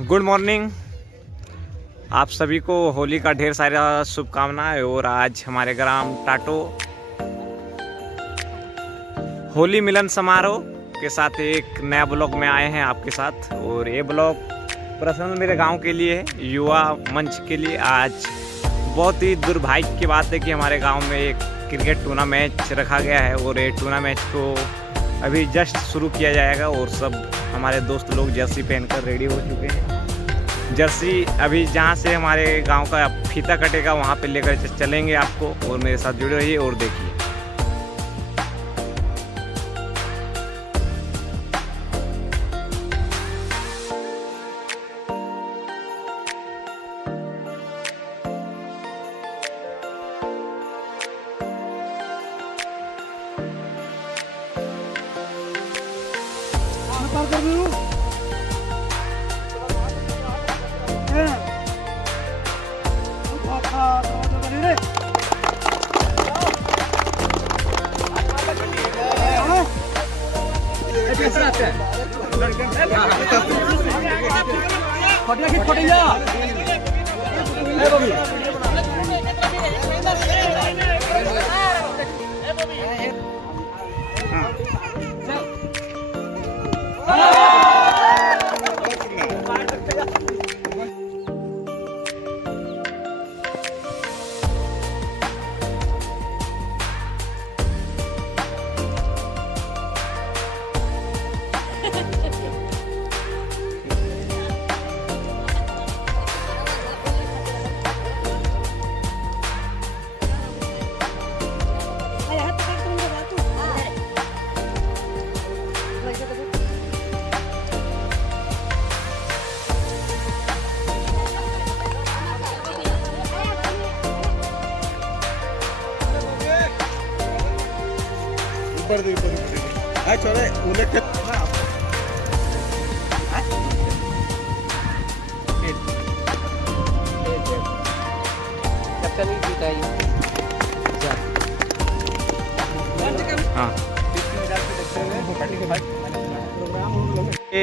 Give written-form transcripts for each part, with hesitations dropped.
Good morning. आप सभी को होली का ढेर सारा शुभकामनाएं। और आज हमारे ग्राम टाटो होली मिलन समारोह के साथ एक नया ब्लॉग में आए हैं आपके साथ। और ये ब्लॉग पर्सनल मेरे गांव के लिए है, युवा मंच के लिए। आज बहुत ही दुर्भाग्य की बात है कि हमारे गांव में एक क्रिकेट टूर्नामेंट रखा गया है और ये टूर्नामेंट को अभी जस्ट शुरू किया जाएगा। और सब हमारे दोस्त लोग जर्सी पहनकर रेडी हो चुके हैं। जर्सी अभी जहां से हमारे गांव का फीता कटेगा वहां पे लेकर चलेंगे आपको। और मेरे साथ जुड़े रहिए और देखिए।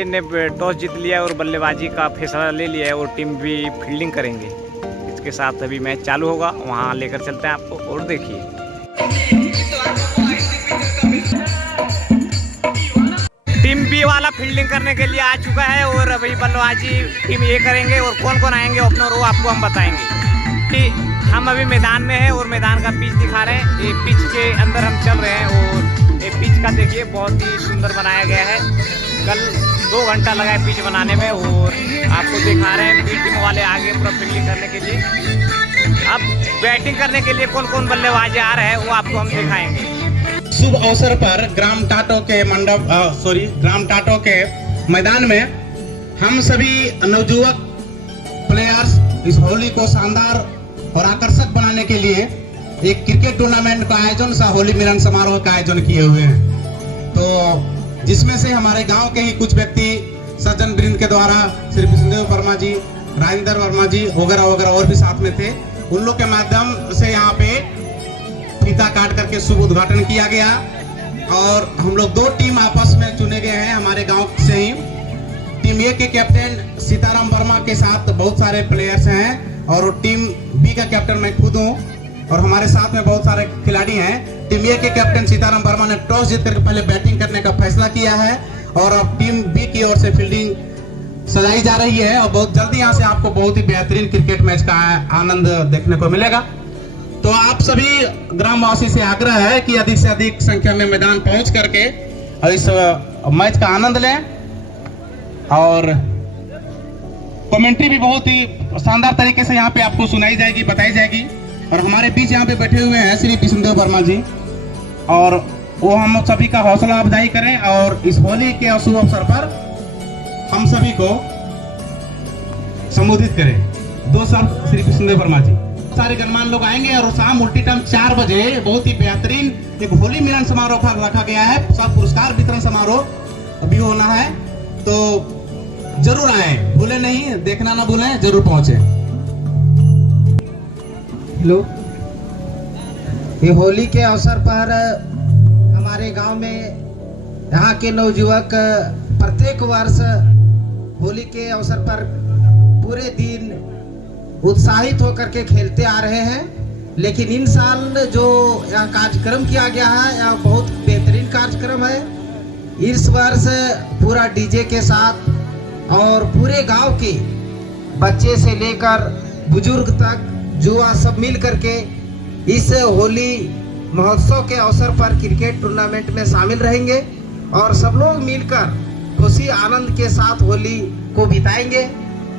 ने टॉस जीत लिया और बल्लेबाजी का फैसला ले लिया है और टीम भी फील्डिंग करेंगे। इसके साथ अभी मैच चालू होगा, वहां लेकर चलते हैं आपको और देखिए। टीम बी वाला फील्डिंग करने के लिए आ चुका है और अभी बल्लेबाजी टीम ए करेंगे। और कौन कौन आएंगे ओपनर वो आपको हम बताएंगे कि हम अभी मैदान में हैं और मैदान का पिच दिखा रहे हैं। ये पिच के अंदर हम चल रहे हैं और ये पिच का देखिए बहुत ही सुंदर बनाया गया है। कल 2 घंटा लगा है पिच बनाने में और आपको दिखा रहे हैं बी टीम वाले आगे पूरा फील्डिंग करने के लिए। अब बैटिंग करने के लिए कौन कौन बल्लेबाज आ रहे हैं वो आपको हम दिखाएंगे। शुभ अवसर पर ग्राम टाटो के मैदान में हम सभी नवयुवक प्लेयर्स इस होली को शानदार और आकर्षक बनाने के लिए एक क्रिकेट टूर्नामेंट का आयोजन होली मिलन समारोह का आयोजन किए हुए हैं। तो जिसमें से हमारे गांव के ही कुछ व्यक्ति सज्जन वृंद के द्वारा श्री विष्णुदेव वर्मा जी, राजेंद्र वर्मा जी वगैरह वगैरह और भी साथ में थे। उन लोग के माध्यम से यहाँ पे फीता काट करके शुभ उद्घाटन किया गया। और हम लोग 2 टीम आपस में चुने गए हैं हमारे गांव से ही। टीम ए के कैप्टन सीताराम वर्मा के साथ बहुत सारे प्लेयर्स हैं और टीम बी का कैप्टन मैं खुद हूँ और हमारे साथ में बहुत सारे खिलाड़ी हैं। टीम ए के कैप्टन सीताराम वर्मा ने टॉस जीत करके पहले बैटिंग करने का फैसला किया है और अब टीम बी की ओर से फील्डिंग सजाई जा रही है। और बहुत जल्दी यहाँ से आपको बहुत ही बेहतरीन क्रिकेट मैच का आनंद देखने को मिलेगा। तो आप सभी ग्रामवासी से आग्रह है कि अधिक से अधिक संख्या में मैदान पहुंच करके इस मैच का आनंद लें। और कमेंट्री भी बहुत ही शानदार तरीके से यहाँ पे आपको सुनाई जाएगी, बताई जाएगी। और हमारे बीच यहाँ पे बैठे हुए हैं श्री विष्णुदेव वर्मा जी और वो हम सभी का हौसला अफजाई करें और इस होली के शुभ अवसर पर हम सभी को संबोधित करें। 2 शब्द श्री विष्णुदेव वर्मा जी। सारे गणमान्य लोग आएंगे और शाम उल्टी टाइम 4 बजे बहुत ही बेहतरीन एक होली मिलन समारोह पर रखा गया है। सब पुरस्कार वितरण समारोह भी होना है, तो जरूर आए, भूले नहीं, देखना ना भूलें, जरूर पहुंचे। हेलो, ये होली के अवसर पर हमारे गांव में यहाँ के नवयुवक प्रत्येक वर्ष होली के अवसर पर पूरे दिन उत्साहित होकर के खेलते आ रहे हैं, लेकिन इन साल जो यह कार्यक्रम किया गया है यह बहुत बेहतरीन कार्यक्रम है। इस वर्ष पूरा डीजे के साथ और पूरे गांव के बच्चे से लेकर बुजुर्ग तक जुआ सब मिल करके इस होली महोत्सव के अवसर पर क्रिकेट टूर्नामेंट में शामिल रहेंगे और सब लोग मिलकर खुशी आनंद के साथ होली को बिताएंगे।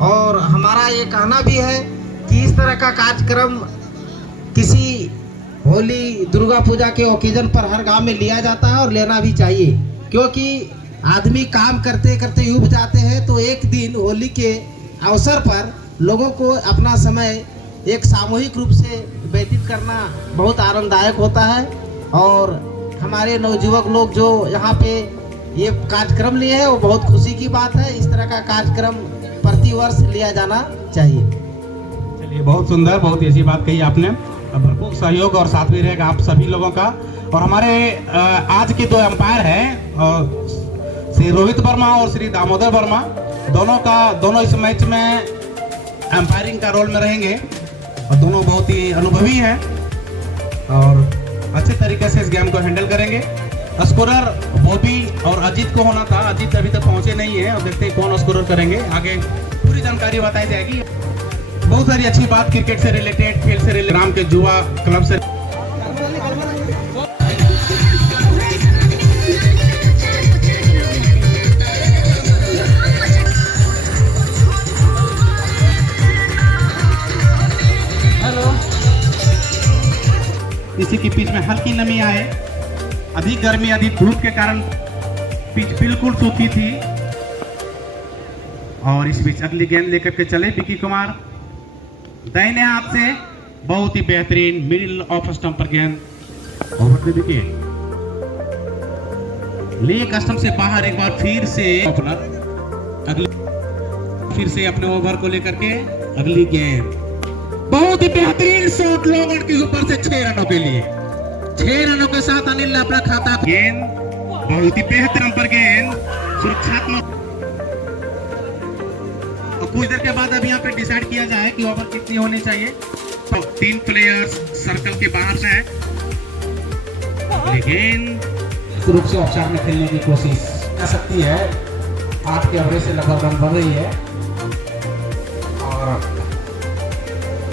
और हमारा ये कहना भी है कि इस तरह का कार्यक्रम किसी होली दुर्गा पूजा के ओकेजन पर हर गांव में लिया जाता है और लेना भी चाहिए, क्योंकि आदमी काम करते करते ऊब जाते हैं, तो एक दिन होली के अवसर पर लोगों को अपना समय एक सामूहिक रूप से व्यतीत करना बहुत आनंददायक होता है। और हमारे नवयुवक लोग जो यहाँ पे ये कार्यक्रम लिए हैं वो बहुत खुशी की बात है। इस तरह का कार्यक्रम प्रतिवर्ष लिया जाना चाहिए। चलिए, बहुत सुंदर, बहुत अच्छी बात कही आपने। भरपूर सहयोग और साथ भी रहेगा आप सभी लोगों का। और हमारे आज के दो अंपायर हैं, श्री रोहित वर्मा और श्री दामोदर वर्मा, दोनों इस मैच में अंपायरिंग का रोल में रहेंगे और दोनों बहुत ही अनुभवी हैं और अच्छे तरीके से इस गेम को हैंडल करेंगे। स्कोरर बॉबी और अजीत को होना था, अजीत अभी तक पहुंचे नहीं है और देखते हैं कौन स्कोरर करेंगे। आगे पूरी जानकारी बताई जाएगी। बहुत सारी अच्छी बात क्रिकेट से रिलेटेड, खेल से रिलेटेड, राम के जुआ क्लब से। इसी की पिच में हल्की नमी आए, अधिक गर्मी अधिक धूप के कारण पिच बिल्कुल सूखी थी। और इस बीच अगली गेंद लेकर के चले विकी कुमार, दाहिने हाथ से बहुत ही बेहतरीन मिडिल ऑफ स्टंप पर गेंद ओवर पे देखिए, लेग स्टंप से बाहर एक बार फिर से ओपनर अगली फिर से अपने ओवर को लेकर के अगली गेंद, बहुत ही बेहतरीन शॉट लोगन के ऊपर से 6 रनों के लिए, 6 रनों के साथ अनिल ने अपना खाता। गेंद बहुत ही बेहतरीन पर गेंद सुरक्षात्मक। और कुछ देर के बाद अब यहाँ पे डिसाइड किया जाए कि ओवर कितनी होनी चाहिए। तो 3 प्लेयर्स सर्कल के बाहर से हैं, लेकिन रूप से ऑफसाइड में खेलने की कोशिश कर सकती है। 8 के एवरेज से लगभग रन बन रही है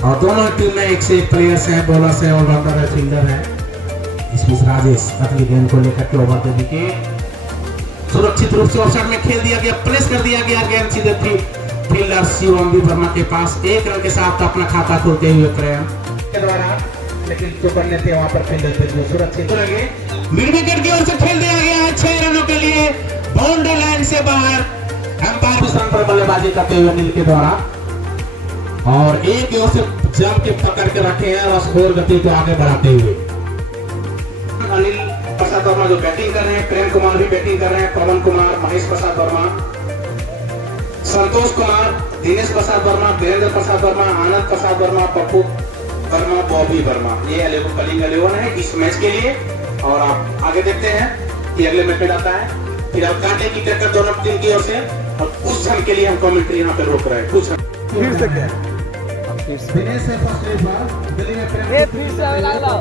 और दोनों टीम में एक से एक प्लेयर्स हैं, बॉलर्स हैं, ऑलराउंडर है, फील्डर है। इस बीच राजेश अगली गेंद को लेकर के ओवर पे विकेट सुरक्षित रूप से ऑफसाइड में खेल दिया गया, प्लेस कर दिया गया। गेंद सीधे फील्डर शिवम वर्मा के पास 1 रन के साथ अपना खाता खोलते हुए प्रेम के द्वारा, लेकिन जो करने थे वहां पर फील्डर पे जो सुरक्षित लगे। मिड विकेट की ओर से खेल दिया गया 6 रनों के लिए, बाउंड्री लाइन से बाहर। अंपायर इस रन पर बल्लेबाजी करते हुए अनिल के द्वारा और एक ओर से जम के पकड़ के रखे हैं और स्कोर गति को आगे बढ़ाते हुए अनिल प्रसाद वर्मा जो बैटिंग कर रहे हैं, प्रेम कुमार भी बैटिंग कर रहे हैं, पवन कुमार, महेश प्रसाद वर्मा, संतोष कुमार, दिनेश प्रसाद वर्मा, वीरेंद्र प्रसाद वर्मा, आनंद प्रसाद वर्मा, पप्पू वर्मा, बॉबी वर्मा, ये प्लेइंग 11 है इस मैच के लिए। और आप आगे देखते हैं कि अगले मैच में आता है, फिर अब कांटे की टक्कर दोनों टीम की ओर से और कुछ क्षण के लिए हम कमेंट्री यहाँ पे रोक रहे हैं। कुछ फिर से क्या दिनेश से फर्स्ट रेस बार दिल्ली में प्रेम ये फिर से लगा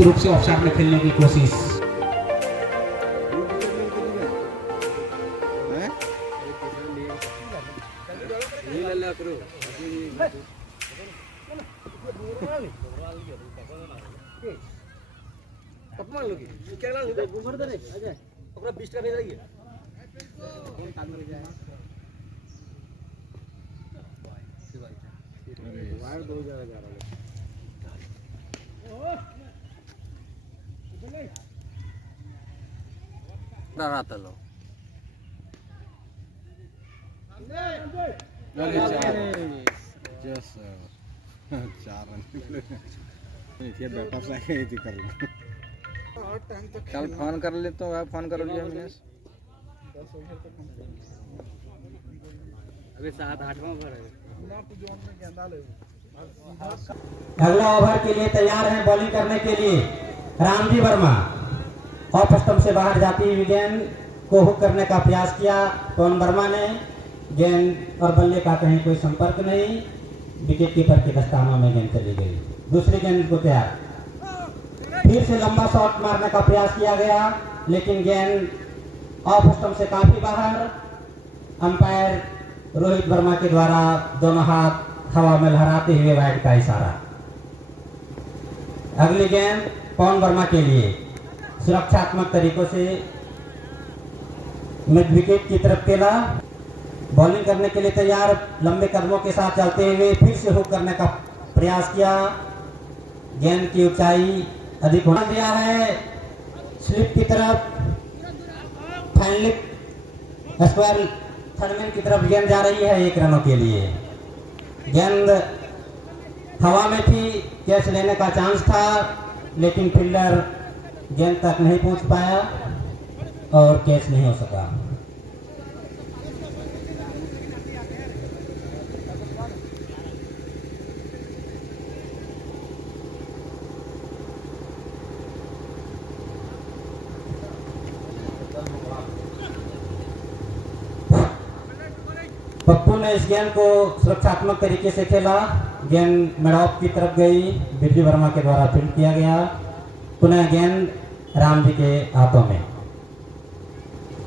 रूप से ऑफसाइड में खेलने की कोशिश। कल फोन कर ले तो फोन कर लिया मैंने अभी 7-8वां ओवर है ना, तू जोन में गेंदा ले अगला ओवर के लिए तैयार हैं बॉलिंग करने के लिए रामजी वर्मा। ऑफ स्टंप से बाहर जाती हुई गेंद को हुक करने का प्रयास किया पवन वर्मा ने। गेंद और बल्ले का कहीं कोई संपर्क नहीं, विकेट कीपर के दस्तानों में गेंद चली गई। दूसरी गेंद को तैयार, फिर से लंबा शॉट मारने का प्रयास किया गया लेकिन गेंद ऑफ स्टंप से काफी बाहर। अंपायर रोहित वर्मा के द्वारा दोनों हाथ हवा में लहराते हुए वाइड का इशारा। अगली गेंद पवन वर्मा के लिए सुरक्षात्मक तरीकों से मिड विकेट की तरफ खेला। बॉलिंग करने के लिए तैयार, लंबे कदमों के साथ चलते हुए फिर से हुक करने का प्रयास किया। गेंद की ऊंचाई अधिक होना दिया है, स्लिप की तरफ, फैनलिक स्क्वायर थर्डमैन की तरफ गेंद जा रही है 1 रनों के लिए। गेंद हवा में थी, कैच लेने का चांस था लेकिन फील्डर गेंद तक नहीं पहुंच पाया और कैच नहीं हो सका। पप्पू ने इस गेंद को सुरक्षात्मक तरीके से खेला। गेंद मेडॉप की तरफ गई, बिरजू वर्मा के द्वारा फील्ड किया गया। पुनः गेंद राम जी के हाथों में।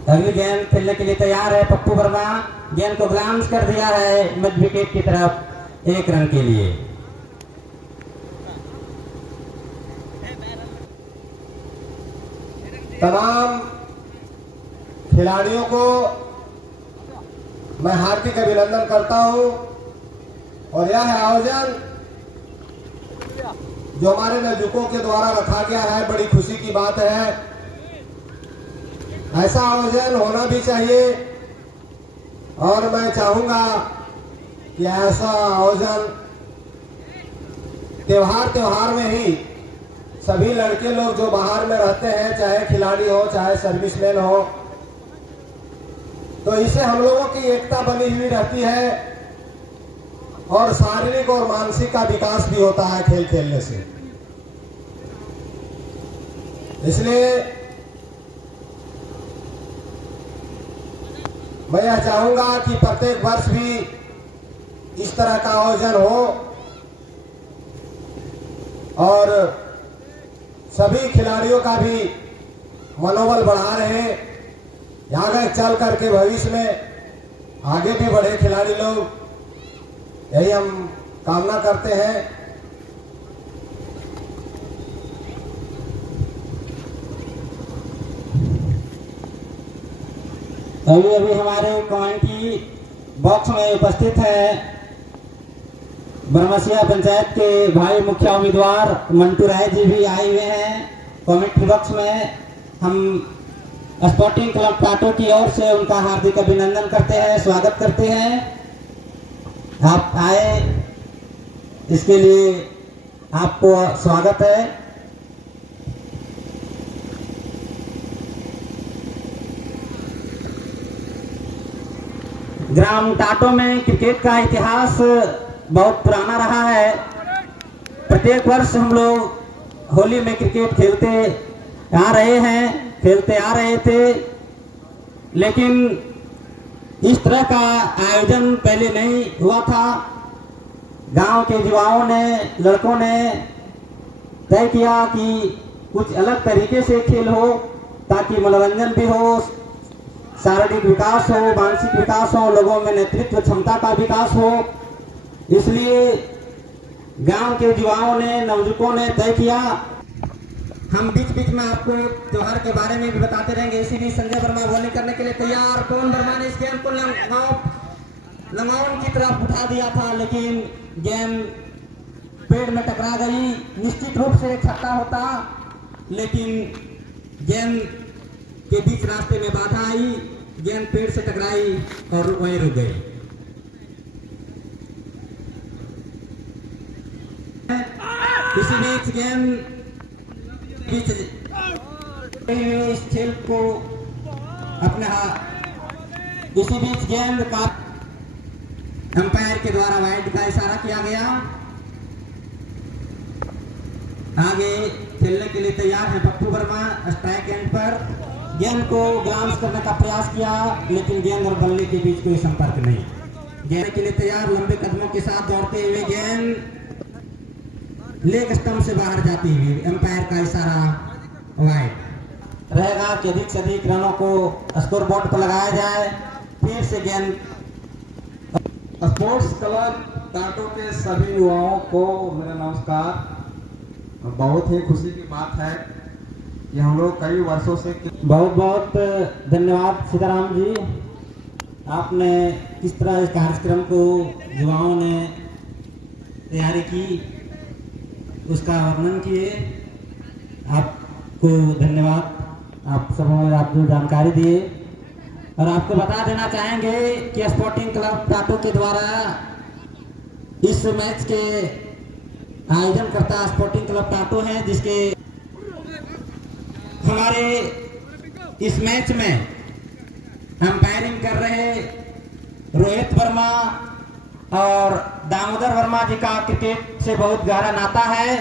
अगली गेंद खेलने के लिए तैयार है पप्पू वर्मा। गेंद को ग्लांस कर दिया है मिड विकेट की तरफ 1 रन के लिए। तमाम खिलाड़ियों को मैं हार्दिक अभिनंदन करता हूं और यह आयोजन जो हमारे नवयुवकों के द्वारा रखा गया है बड़ी खुशी की बात है। ऐसा आयोजन होना भी चाहिए और मैं चाहूंगा कि ऐसा आयोजन त्योहार में ही सभी लड़के लोग जो बाहर में रहते हैं, चाहे खिलाड़ी हो चाहे सर्विसमैन हो, तो इससे हम लोगों की एकता बनी हुई रहती है और शारीरिक और मानसिक का विकास भी होता है खेल खेलने से। इसलिए मैं यह चाहूंगा कि प्रत्येक वर्ष भी इस तरह का आयोजन हो और सभी खिलाड़ियों का भी मनोबल बढ़ा रहे, आगे चल करके भविष्य में आगे भी बढ़े खिलाड़ी लोग, यही हम कामना करते हैं। अभी अभी हमारे कमेटी बॉक्स में उपस्थित है बरमसिया पंचायत के भाई मुखिया उम्मीदवार मंटू राय जी भी आए हुए हैं कमेटी बॉक्स में। हम स्पोर्टिंग क्लब टाटो की ओर से उनका हार्दिक अभिनंदन करते हैं, स्वागत करते हैं। आप आए इसके लिए आपको स्वागत है। ग्राम टाटो में क्रिकेट का इतिहास बहुत पुराना रहा है। प्रत्येक वर्ष हम लोग होली में क्रिकेट खेलते आ रहे थे, लेकिन इस तरह का आयोजन पहले नहीं हुआ था। गांव के युवाओं ने, लड़कों ने तय किया कि कुछ अलग तरीके से खेल हो ताकि मनोरंजन भी हो, शारीरिक विकास हो, मानसिक विकास हो, लोगों में नेतृत्व क्षमता का विकास हो। इसलिए गांव के युवाओं ने, नवयुवकों ने तय किया। हम बीच बीच में आपको त्योहार के बारे में भी बताते रहेंगे। इसी बीच संजय वर्मा बॉलिंग करने के लिए तैयार। पवन वर्मा ने इस गेंद को लंगाउन की तरफ उठा दिया था लेकिन गेंद पेड़ में टकरा गई। निश्चित रूप से एक छक्का होता लेकिन गेंद के बीच रास्ते में बाधा आई, गेंद पेड़ से टकराई और वहीं रुक गई। इसी बीच गेंद इस खेल को अपने इसी बीच गेंद का अंपायर के द्वारा वाइड का इशारा किया गया। आगे खेलने के लिए तैयार है पप्पू वर्मा। स्ट्राइक एंड पर गेंद को ग्लांस करने का प्रयास किया, लेकिन गेंद और बल्ले के बीच कोई संपर्क नहीं। गेंद के लिए तैयार, लंबे कदमों के साथ दौड़ते हुए गेंद लेग स्टंप से बाहर जाती हुई। एम्पायर का इशारा वाइड रहेगा कि अधिक से अधिक रनों को स्कोर बोर्ड पर लगाया जाए। फिर से गेंद। स्पोर्ट्स क्लब टाटो के सभी युवाओं को मेरा नमस्कार। बहुत ही खुशी की बात है कि हम लोग कई वर्षों से बहुत बहुत धन्यवाद सीताराम जी, आपने किस तरह इस कार्यक्रम को युवाओं ने तैयारी की उसका वर्णन किए। आपको धन्यवाद, आप सबों ने आप जो जानकारी दिए। और आपको बता देना चाहेंगे कि स्पोर्टिंग क्लब टाटो के द्वारा इस मैच के आयोजन करता स्पोर्टिंग क्लब टाटो है, जिसके हमारे इस मैच में अंपायरिंग कर रहे रोहित वर्मा और दामोदर वर्मा जी का क्रिकेट से बहुत गहरा नाता है।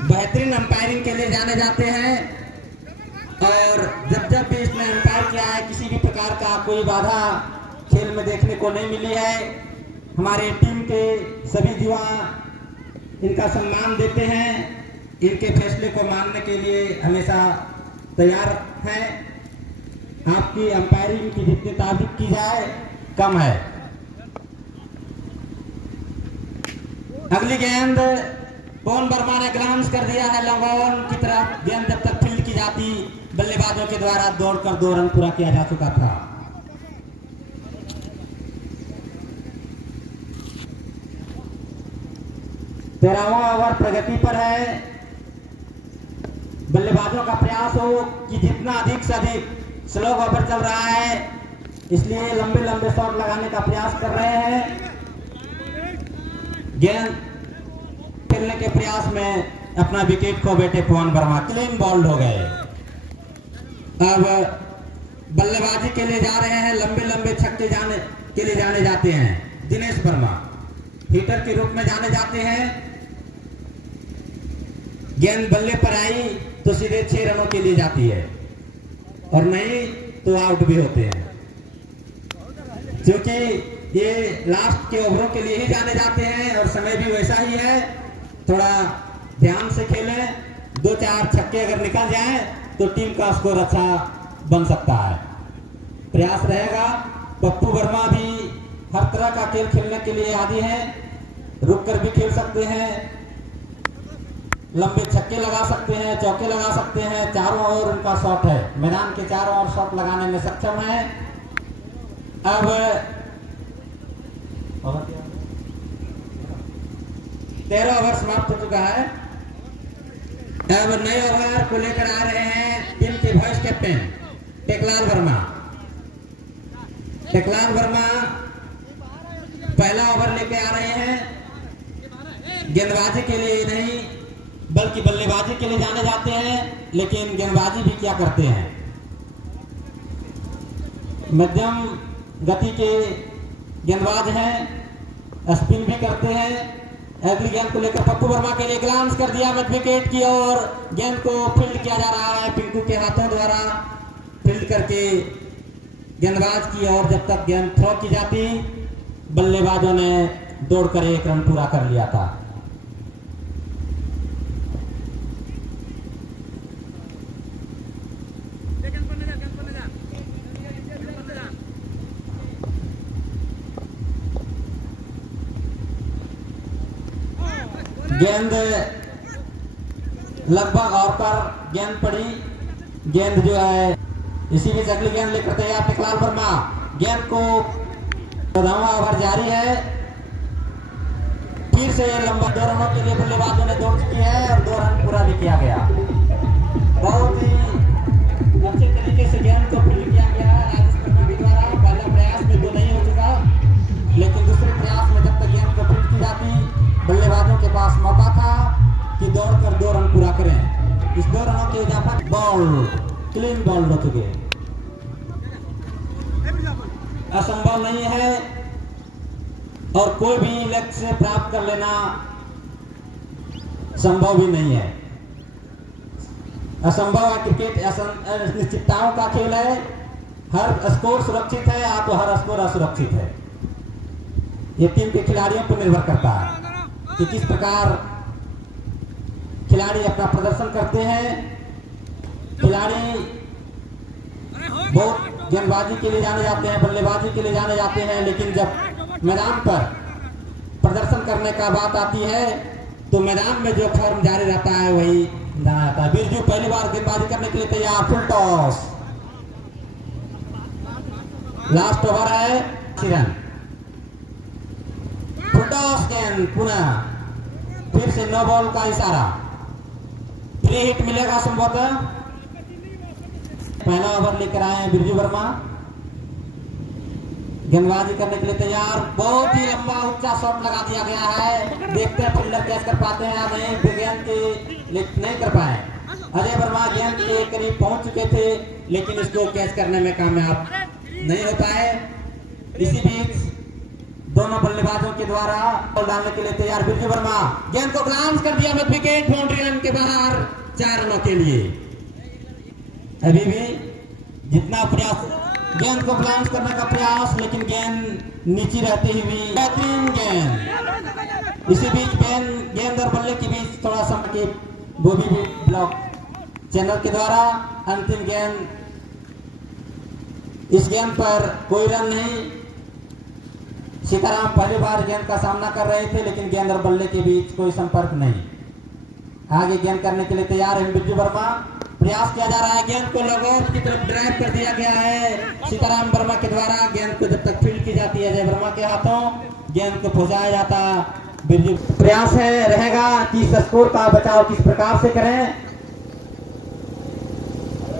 बेहतरीन अंपायरिंग के लिए जाने जाते हैं और जब जब भी इसमें अंपायर किया है किसी भी प्रकार का कोई बाधा खेल में देखने को नहीं मिली है। हमारे टीम के सभी युवा इनका सम्मान देते हैं, इनके फैसले को मानने के लिए हमेशा तैयार हैं। आपकी अंपायरिंग की जितनी तारीफ की जाए कम है। अगली गेंद पवन वर्मा ने ग्लांस कर दिया है लॉन्ग ऑन की तरफ। गेंद जब तक फील्ड की जाती बल्लेबाजों के द्वारा दौड़कर 2 रन पूरा किया जा चुका था। तेरहवां ओवर प्रगति पर है। बल्लेबाजों का प्रयास हो कि जितना अधिक से अधिक स्लो ओवर चल रहा है, इसलिए लंबे लंबे शॉट लगाने का प्रयास कर रहे हैं। गेंद खेलने के प्रयास में अपना विकेट खो बैठे पवन वर्मा, क्लीन बॉल्ड हो गए। अब बल्लेबाजी के लिए जा रहे हैं, लंबे लंबे छक्के जाने के लिए जाने जाते हैं दिनेश वर्मा, हिटर के रूप में जाने जाते हैं। गेंद बल्ले पर आई तो सीधे 6 रनों के लिए जाती है और नहीं तो आउट भी होते हैं, क्योंकि ये लास्ट के ओवरों के लिए ही जाने जाते हैं और समय भी वैसा ही है। थोड़ा ध्यान से खेलें, 2-4 छक्के अगर निकल जाएं तो टीम का स्कोर अच्छा बन सकता है। प्रयास रहेगा। पप्पू वर्मा भी हर तरह का खेल खेलने के लिए आदी हैं, रुककर भी खेल सकते हैं, लंबे छक्के लगा सकते हैं, चौके लगा सकते हैं। चारों ओर उनका शॉट है, मैदान के चारों ओर शॉट लगाने में सक्षम है। अब 13 ओवर समाप्त हो चुका है। अब नए ओवर को लेकर आ रहे हैं टीम के वाइस कैप्टन टेकलाल वर्मा। टेकलाल वर्मा पहला ओवर लेके आ रहे हैं। गेंदबाजी के लिए नहीं बल्कि बल्लेबाजी के लिए जाने जाते हैं, लेकिन गेंदबाजी भी क्या करते हैं, मध्यम गति के गेंदबाज हैं, स्पिन भी करते हैं। अगली गेंद को लेकर पप्पू वर्मा के लिए ग्लांस कर दिया मिड विकेट की ओर। गेंद को फील्ड किया जा रहा है पिंकू के हाथों द्वारा, फील्ड करके गेंदबाज की ओर। जब तक गेंद थ्रो की जाती बल्लेबाजों ने दौड़कर 1 रन पूरा कर लिया था। गेंद लगभग और पर गेंद पड़ी। गेंद जो है इसी बीच अगली गेंद लेकर तैयार टेकलाल वर्मा। गेंद को 14वां ओवर जारी है। फिर से लंबा 2 रनों के लिए बल्लेबाजों ने दौड़ चुकी है और 2 रन पूरा भी किया गया। बहुत ही अच्छे तरीके से गेंद को फील्ड किया गया है राजेश वर्मा के द्वारा। पहला प्रयास में तो नहीं हो चुका, लेकिन दूसरे प्रयास में जब तक गेंद को फील्ड की जाती बल्लेबाजों के पास मौका था कि दौड़कर 2 रन पूरा करें। इस 2 रनों के इजाफा बॉल क्लीन बॉल हो चुके, असंभव नहीं है और कोई भी लक्ष्य प्राप्त कर लेना संभव भी नहीं है। असंभव है क्रिकेट, अनिश्चितताओं का खेल है। हर स्कोर सुरक्षित है या तो हर स्कोर असुरक्षित है। ये टीम के खिलाड़ियों पर निर्भर करता है कि किस प्रकार खिलाड़ी अपना प्रदर्शन करते हैं। खिलाड़ी बहुत गेंदबाजी के लिए जाने जाते हैं, बल्लेबाजी के लिए जाने जाते हैं, लेकिन जब मैदान पर प्रदर्शन करने का बात आती है तो मैदान में जो फॉर्म जारी रहता है वही जाना जाता है। बिरजू पहली बार गेंदबाजी करने के लिए तैयार, फुल टॉस, लास्ट ओवर है, रन, फुल टॉस गेंद, पुनः फिर से नो बॉल का इशारा, फ्री हिट मिलेगा संभवतः। पहला ओवर लेकर आए हैं बिरजू वर्मा, गेंदबाजी करने के लिए तैयार, बहुत ही लंबा ऊंचा शॉट लगा दिया गया है। देखते हैं फील्डर कैच कर पाते हैं या नहीं। गेंद के नहीं कर पाए। अजय वर्मा गेंद के करीब पहुंच चुके थे लेकिन इसको कैच करने में कामयाब नहीं हो पाए। इसी बीच दोनों बल्लेबाजों के द्वारा बॉल डालने के लिए तैयार बिरजू वर्मा, गेंद को ग्लांस कर दिया मिड विकेट, बाउंड्री लाइन के बाहर, 4 रनों के लिए। अभी भी जितना प्रयास, गेंद को ग्लांस करने का प्रयास, लेकिन गेंद नीचे रहते हुए बेहतरीन गेंद। इसी बीच गेंद और बल्ले के बीच थोड़ा सा के बॉबी भी ब्लॉक चैनल के द्वारा अंतिम गेंद। इस गेंद पर कोई रन नहीं। सीताराम पहली बार गेंद का सामना कर रहे थे लेकिन गेंद और बल्ले के बीच कोई संपर्क नहीं। आगे गेंद करने के लिए तैयार है बिरजू वर्मा, प्रयास किया जा रहा है, गेंद को लगोर की तरफ ड्राइव कर दिया गया है सीताराम वर्मा के द्वारा। गेंद को जब तक फील्ड की जाती है अजय वर्मा के हाथों, गेंद को पहुंचाया जाता बिरजू। प्रयास है रहेगा कि इस स्कोर का बचाव किस प्रकार से करें।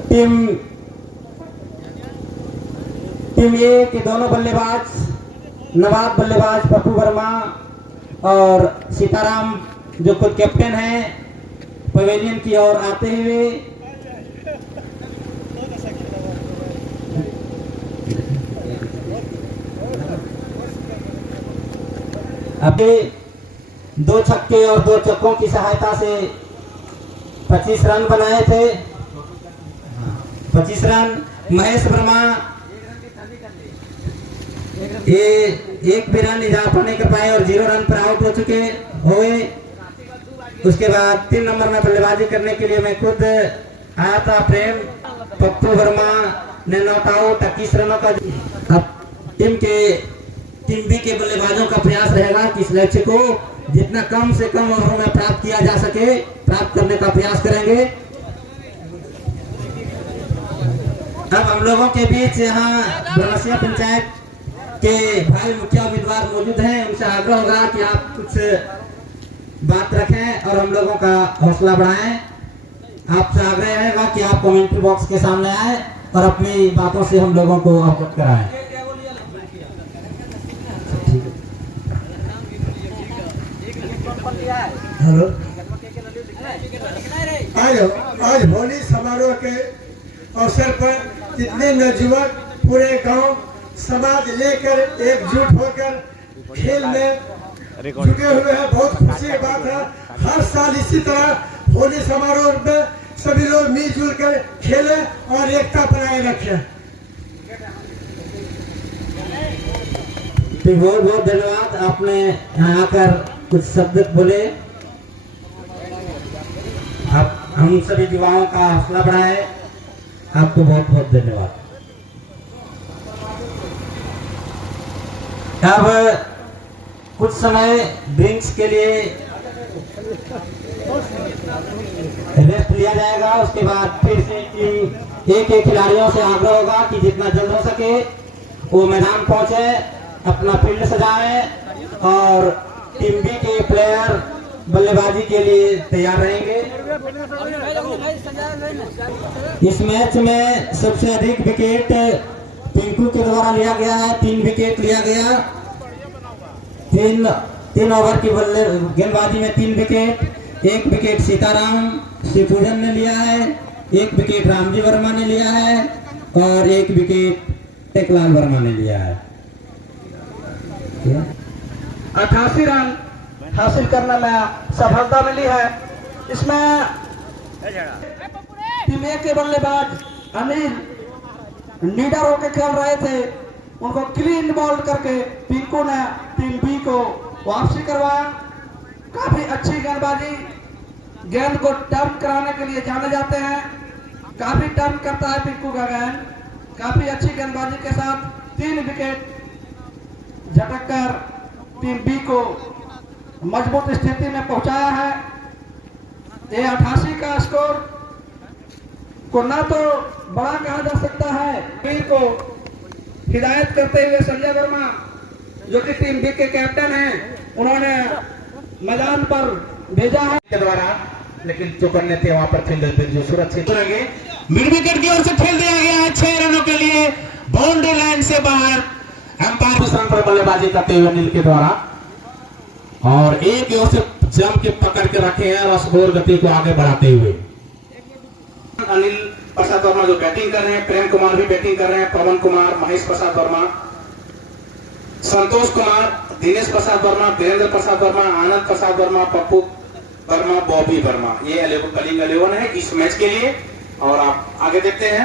टीम ए के दोनों बल्लेबाज, नवाब बल्लेबाज पप्पू वर्मा और सीताराम जो खुद कैप्टन है, पवेलियन की ओर आते हुए अभी 2 छक्के और 2 चौकों की सहायता से 25 रन बनाए थे। 25 रन। महेश वर्मा ये एक भी रन इजाफा नहीं कर पाए और 0 रन पर आउट हो चुके हुए। उसके बाद 3 नंबर में बल्लेबाजी करने के लिए मैं खुद आया था प्रेम। पप्पू वर्मा ने नॉट आउट 21 रनों का। अब टीम बी के बल्लेबाजों का प्रयास रहेगा कि इस लक्ष्य को जितना कम से कम ओवरों में प्राप्त किया जा सके प्राप्त करने का प्रयास करेंगे। अब हम लोगों के बीच यहाँ ब्रह्मसिया पंचायत के भाई मुखिया उम्मीदवार मौजूद हैं, उनसे आग्रह होगा कि आप कुछ बात रखें और हम लोगों का हौसला बढ़ाएं। आपसे आग्रह रहेगा कि आप कमेंट्री बॉक्स के सामने आए और अपनी बातों से हम लोगों को अवगत कराएं। हेलो, आज होली समारोह के अवसर पर जितने नौजवान पूरे गांव समाज लेकर एकजुट होकर खेल में जुटे हुए हैं, बहुत खुशी की बात है। हर साल इसी तरह होली समारोह में सभी लोग मिलजुल कर खेलें और एकता बनाए रखें। बहुत बहुत धन्यवाद, आपने यहाँ आकर कुछ शब्द बोले। आप हम सभी युवाओं का हौसला बढ़ाए, आपको बहुत बहुत धन्यवाद। अब कुछ समय ड्रिंक्स के लिए रेस्ट लिया जाएगा। उसके बाद फिर से टीम ए के खिलाड़ियों से आग्रह होगा कि जितना जल्द हो सके वो मैदान पहुंचे, अपना फील्ड सजाए और टीम बी के प्लेयर बल्लेबाजी के लिए तैयार रहेंगे। इस मैच में सबसे अधिक विकेट पिंकू के द्वारा लिया गया है, 3 विकेट लिया गया। 3 ओवर की गेंदबाजी में 3 विकेट, 1 विकेट सीताराम शिवपूजन ने लिया है, 1 विकेट रामजी वर्मा ने लिया है और 1 विकेट टेकलाल वर्मा ने लिया है। 88 रन हासिल करने में सफलता मिली है। इसमें टीम ए के बल्लेबाज अनिल लीडर होकर खेल रहे थे, उनको क्लीन बॉल करके पिंकू ने टीम बी को वापसी करवाया। काफी अच्छी गेंदबाजी, गेंद को टर्न कराने के लिए जाने जाते हैं, काफी टर्न करता है पिंकू का गेंद। काफी अच्छी गेंदबाजी के साथ 3 विकेट झटक कर टीम बी को मजबूत स्थिति में पहुंचाया है। ये 88 का स्कोर को ना तो बड़ा कहा जा सकता है। टीम को हिदायत करते हुए संजय वर्मा जो कि टीम बी के कैप्टन हैं, उन्होंने मैदान पर भेजा है के द्वारा, लेकिन जो करने थे वहां पर फील्डर जो सुरक्षित रहेंगे। मिड विकेट की ओर से खेल दिया गया है 6 रनों के लिए, बाउंड्री लाइन से बाहर। अंपायर उस रन पर बल्लेबाजी करते हुए अनिल के द्वारा, और एक ओर से जम के पकड़ के रखे हैं और स्कोर गति को आगे बढ़ाते हुए। अनिल प्रसाद वर्मा जो बैटिंग कर रहे हैं, प्रेम कुमार भी बैटिंग कर रहे हैं, पवन कुमार, महेश प्रसाद वर्मा, संतोष कुमार, दिनेश प्रसाद वर्मा, वीरेंद्र प्रसाद वर्मा, आनंद प्रसाद वर्मा, पप्पू वर्मा, बॉबी वर्मा, ये कलिंग 11 है इस मैच के लिए। और आप आगे देखते हैं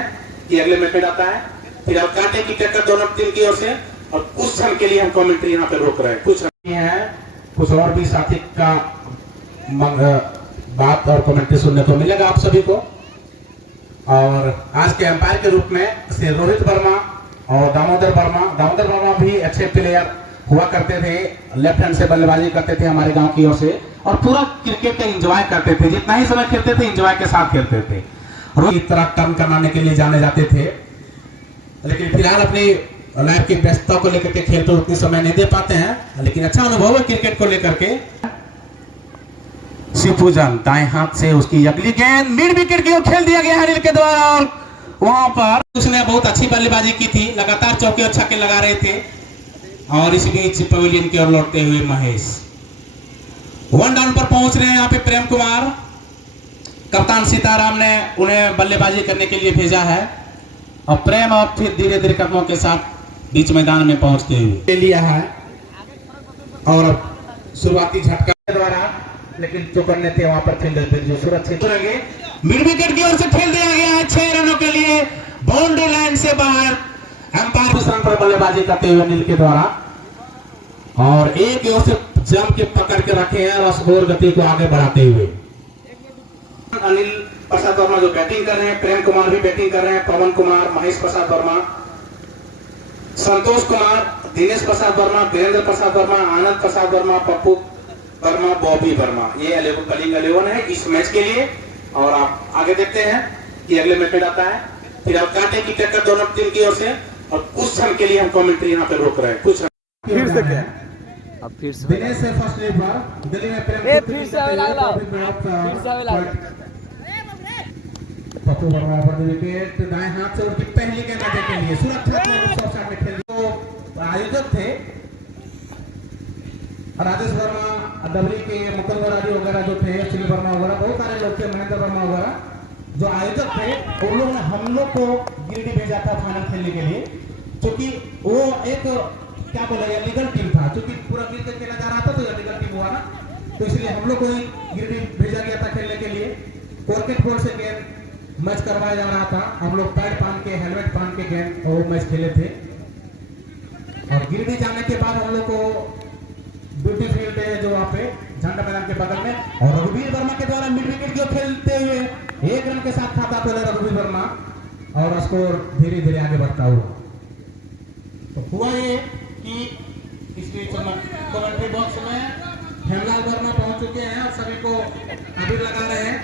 कि अगले मैच में आता है। फिर आप कांटे की टक्कर दोनों टीम की ओर से, और कुछ क्षण के लिए हम कमेंट्री यहाँ पे रोक रहे हैं। कुछ कुछ और भी साथी का बात और कमेंट्री सुनने को मिलेगा आप सभी को। और आज के अंपायर के रूप में श्री रोहित वर्मा और दामोदर वर्मा भी अच्छे प्लेयर हुआ करते थे, लेफ्ट हैंड से बल्लेबाजी करते थे हमारे गांव की ओर से, और पूरा क्रिकेट का एंजॉय करते थे। जितना ही समय खेलते थे एंजॉय के साथ खेलते थे, रोज इस तरह टर्न कराने के लिए जाने जाते थे। लेकिन फिलहाल अपनी लाइफ की व्यस्तता को लेकर के खेल तो उतनी समय नहीं दे पाते हैं, लेकिन अच्छा अनुभव है क्रिकेट को लेकर के। शिवपूजन दाएं हाथ से उसकी अगली गेंद मिड विकेट की ओर खेल दिया गया अनिल के द्वारा, और वहां पर उसने बहुत अच्छी बल्लेबाजी की थी, लगातार चौके और छक्के लगा रहे थे। और इस बीच पवेलियन की ओर लौटते हुए महेश 1 डाउन पर पहुंच रहे हैं यहाँ पे प्रेम कुमार। कप्तान सीताराम ने उन्हें बल्लेबाजी करने के लिए भेजा है, और प्रेम और फिर धीरे धीरे कदमों के साथ बीच मैदान में पहुंचते हुए लिया है। और अब शुरुआती झटका के द्वारा, लेकिन जो करने थे वहां पर फील्डर जो सुरक्षित रहेंगे। मिड विकेट की ओर से खेल दिया गया है 6 रनों के लिए, बाउंड्री लाइन से बाहर। अंपायर उस रन पर बल्लेबाजी करते हुए अनिल के द्वारा, और एक ओर से जम के पकड़ के रखे हैं और स्कोर गति को आगे बढ़ाते हुए। अनिल प्रसाद वर्मा जो बैटिंग कर रहे हैं, प्रेम कुमार भी बैटिंग कर रहे हैं, पवन कुमार, महेश प्रसाद वर्मा, संतोष कुमार, दिनेश प्रसाद वर्मा, वीरेंद्र प्रसाद वर्मा, आनंद प्रसाद वर्मा, पप्पू वर्मा, बॉबी वर्मा, ये कलिंग 11 है इस मैच के लिए। और आप आगे देखते हैं कि अगले मैच में आता है। फिर आप कांटे की टक्कर दोनों टीम की ओर से, और कुछ क्षण के लिए हम कमेंट्री यहाँ पे रोक रहे हैं। कुछ फिर से क्या अब फिर से दिनेश से फर्स्ट एक बार दिल्ली में प्रेम फिर से पप्पू वर्मा पर विकेट दाएं हाथ से उनकी पहली गेंद के लिए सुरक्षित शॉट में खेल। तो आयोजक थे राजेश वर्मा, डबरी के मुकुल वराजी वगैरह जो थे, सुनील वर्मा वगैरह, बहुत सारे लोग थे, महेंद्र वर्मा वगैरह जो आयोजक थे, उन लोगों ने हम लोग को गिरिडीह भेजा था फाइनल खेलने के लिए, क्योंकि वो एक क्या बोले लीगल टीम था, क्योंकि पूरा मिलकर खेला जा रहा था, तो लीगल टीम हुआ ना, तो इसलिए हम लोग को गिरिडीह भेजा गया था खेलने के लिए। क्रिकेट बोर्ड से गेम मैच करवाया जा रहा था, हम लोग पैड पहन के हेलमेट पहन के गेम वो मैच खेले थे। और गिरिडीह जाने के बाद हम लोग को ब्यूटी फील्ड है जो वहाँ पे झंडा मैदान के बगल में, और रघुवीर वर्मा के द्वारा मिड विकेट जो खेलते हुए 1 रन के साथ खाता खोले रघुवीर वर्मा, और स्कोर धीरे धीरे आगे बढ़ता हुआ। तो हुआ ये कि इस बीच कमेंट्री बॉक्स में हेमलाल वर्मा पहुंच चुके हैं और सभी को अबीर लगा रहे हैं।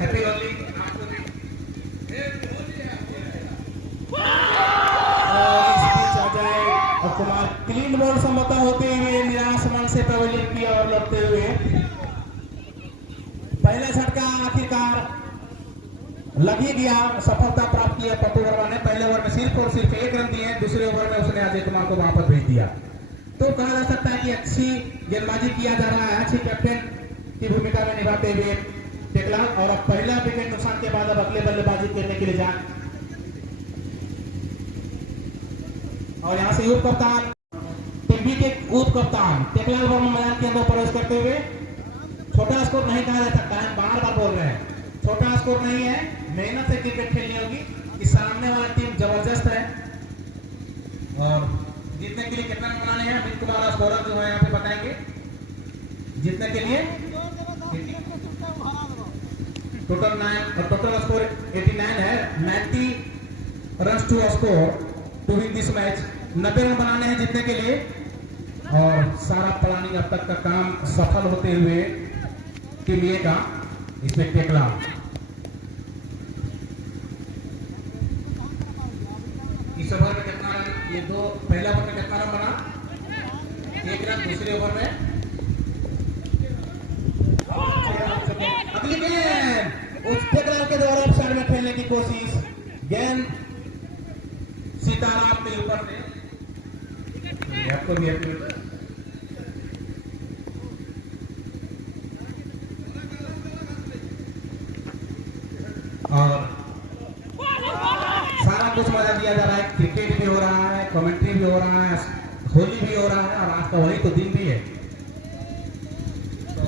हैप्पी होली आपको भी। कुमार क्लीन बॉल समता होते हुए निराश मन से पवेलियन की ओर लौटते हुए पहले झटका आखिरकार लग ही गया, सफलता प्राप्त किया पप्पू वर्मा ने। पहले ओवर में सिर्फ और सिर्फ 1 रन दिए, दूसरे ओवर में उसने अजय कुमार को वापस भेज दिया। तो कहा जा सकता है कि अच्छी गेंदबाजी किया जा रहा है, अच्छी कैप्टन की भूमिका में निभाते हुए टेकलाल। और अब पहला विकेट नुकसान के बाद अब अगले बल्लेबाजी करने के लिए जाए, और यहाँ से उप कप्तान टीम बी के उप कप्तान टेकलाल वर्मा मैदान के अंदर प्रवेश करते हुए। छोटा स्कोर नहीं कहा जा सकता है, बार बार बोल रहे हैं, छोटा स्कोर नहीं है, मेहनत से क्रिकेट खेलनी होगी। कि सामने वाला टीम जबरदस्त है और जीतने के लिए कितना रन बनाने हैं अमित कुमार स्कोरर जो है यहाँ पे बताएंगे। जीतने के लिए टोटल स्कोर 89 है, 90 run to score to win this match. 90 run बनाने हैं जीतने के लिए और सारा प्लानिंग अब तक का काम सफल होते हुए टीम ए का। इसमें टेकला इस ओवर में कितना रन, ये दो पहला ओवर में कितना रन बना, 1 रन दूसरे ओवर में। अगली गेंद उस टेकलाल के द्वारा ऑफ साइड में खेलने की कोशिश, गेंद सीताराम के ऊपर से आपको भी और सारा कुछ मजा दिया जा रहा है। क्रिकेट भी हो रहा है, कमेंट्री भी हो रहा है, होली भी हो रहा है और आज का वही तो दिन भी है। तो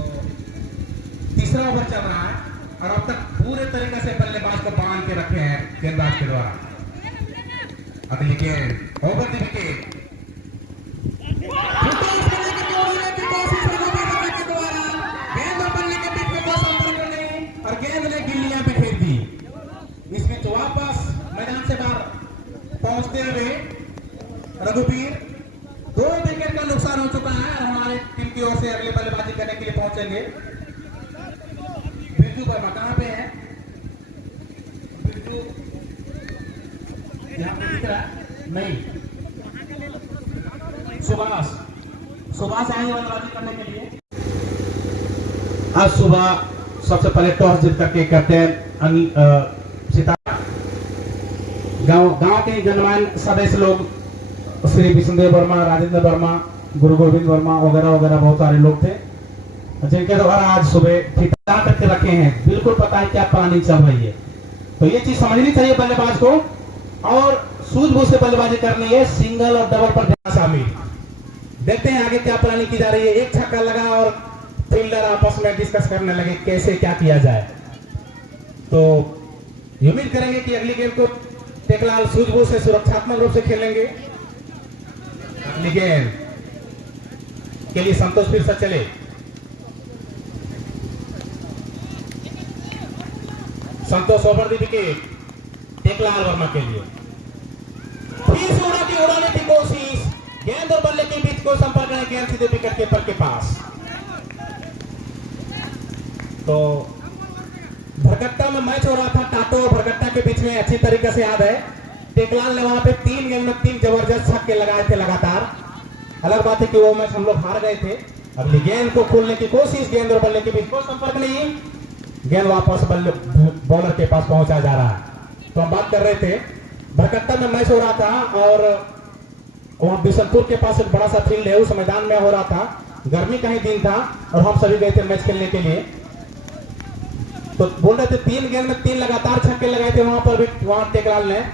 तीसरा ओवर चल रहा है और अब तक पूरे तरीके से बल्लेबाज को बांध के रखे हैं गेंदबाज के द्वारा। अगली गेंद ओवर द विकेट, और गेंद ने गिल्लियां बिखेर दी। इस बीच वापस मैदान से बाहर पहुंचते हुए रघुवीर, 2 विकेट का नुकसान हो चुका है और हमारे टीम की ओर से अगले बल्लेबाजी करने के लिए पहुंचेंगे बिरजू वर्मा। कहां पे है बिरजू? यहाँ पे दिख रहा है नहीं, सुभाष आएंगे बल्लेबाजी करने के लिए। आज सुबह सबसे पहले टॉस जीत करके कैप्टन सीताराम, गांव के गणमान्य सदस्य लोग श्री विष्णुदेव वर्मा, राजेंद्र वर्मा, गुरु गोविंद वर्मा वगैरह वगैरह बहुत सारे लोग थे जिनके द्वारा आज सुबह ठिकाना करके रखे हैं। बिल्कुल पता है क्या प्लानिंग चल रही है, तो ये चीज समझनी चाहिए बल्लेबाज को और सूझबूझ से बल्लेबाजी करनी है। सिंगल और डबल पर ध्यान शामिल। देखते हैं आगे क्या प्लानिंग की जा रही है। एक छक्का लगा और फील्डर आपस में डिस्कस करने लगे कैसे क्या किया जाए। तो उम्मीद करेंगे कि अगली गेम को टेकलाल सूझबूझ से सुरक्षात्मक रूप से खेलेंगे। अगली गेम के लिए संतोष फिर से चले, Santosh over the wicket Teklal Verma के लिए। फिर से उड़ाने की कोशिश, गेंद और बल्ले के बीच कोई संपर्क नहीं, गेंद सीधे विकेट कीपर के पास। तो भरकट्टा में मैच हो रहा था, टाटो और भरकट्टा के बीच में अच्छी तरीके से याद है। टेकलाल ने वहां पे 3 गेंद में 3 जबरदस्त छक्के लगाए थे लगातार। अलग बात है कि वो मैच हम लोग हार गए थे। अगली गेंद को खोलने की कोशिश, गेंद और बल्ले के बीच कोई संपर्क नहीं, गेंद वापस बॉलर के पास पहुंचा जा रहा है। तो हम बात कर रहे थे भरकट्टा में मैच हो रहा था और वहां बिशनपुर के पास एक बड़ा सा फील्ड है, उस मैदान में हो रहा था। गर्मी का ही दिन था और हम सभी गए थे मैच खेलने के लिए। तो बोल रहे थे 3 गेंद में 3 लगातार छक्के लगाए थे वहां पर भी, वहां टेकलाल ने।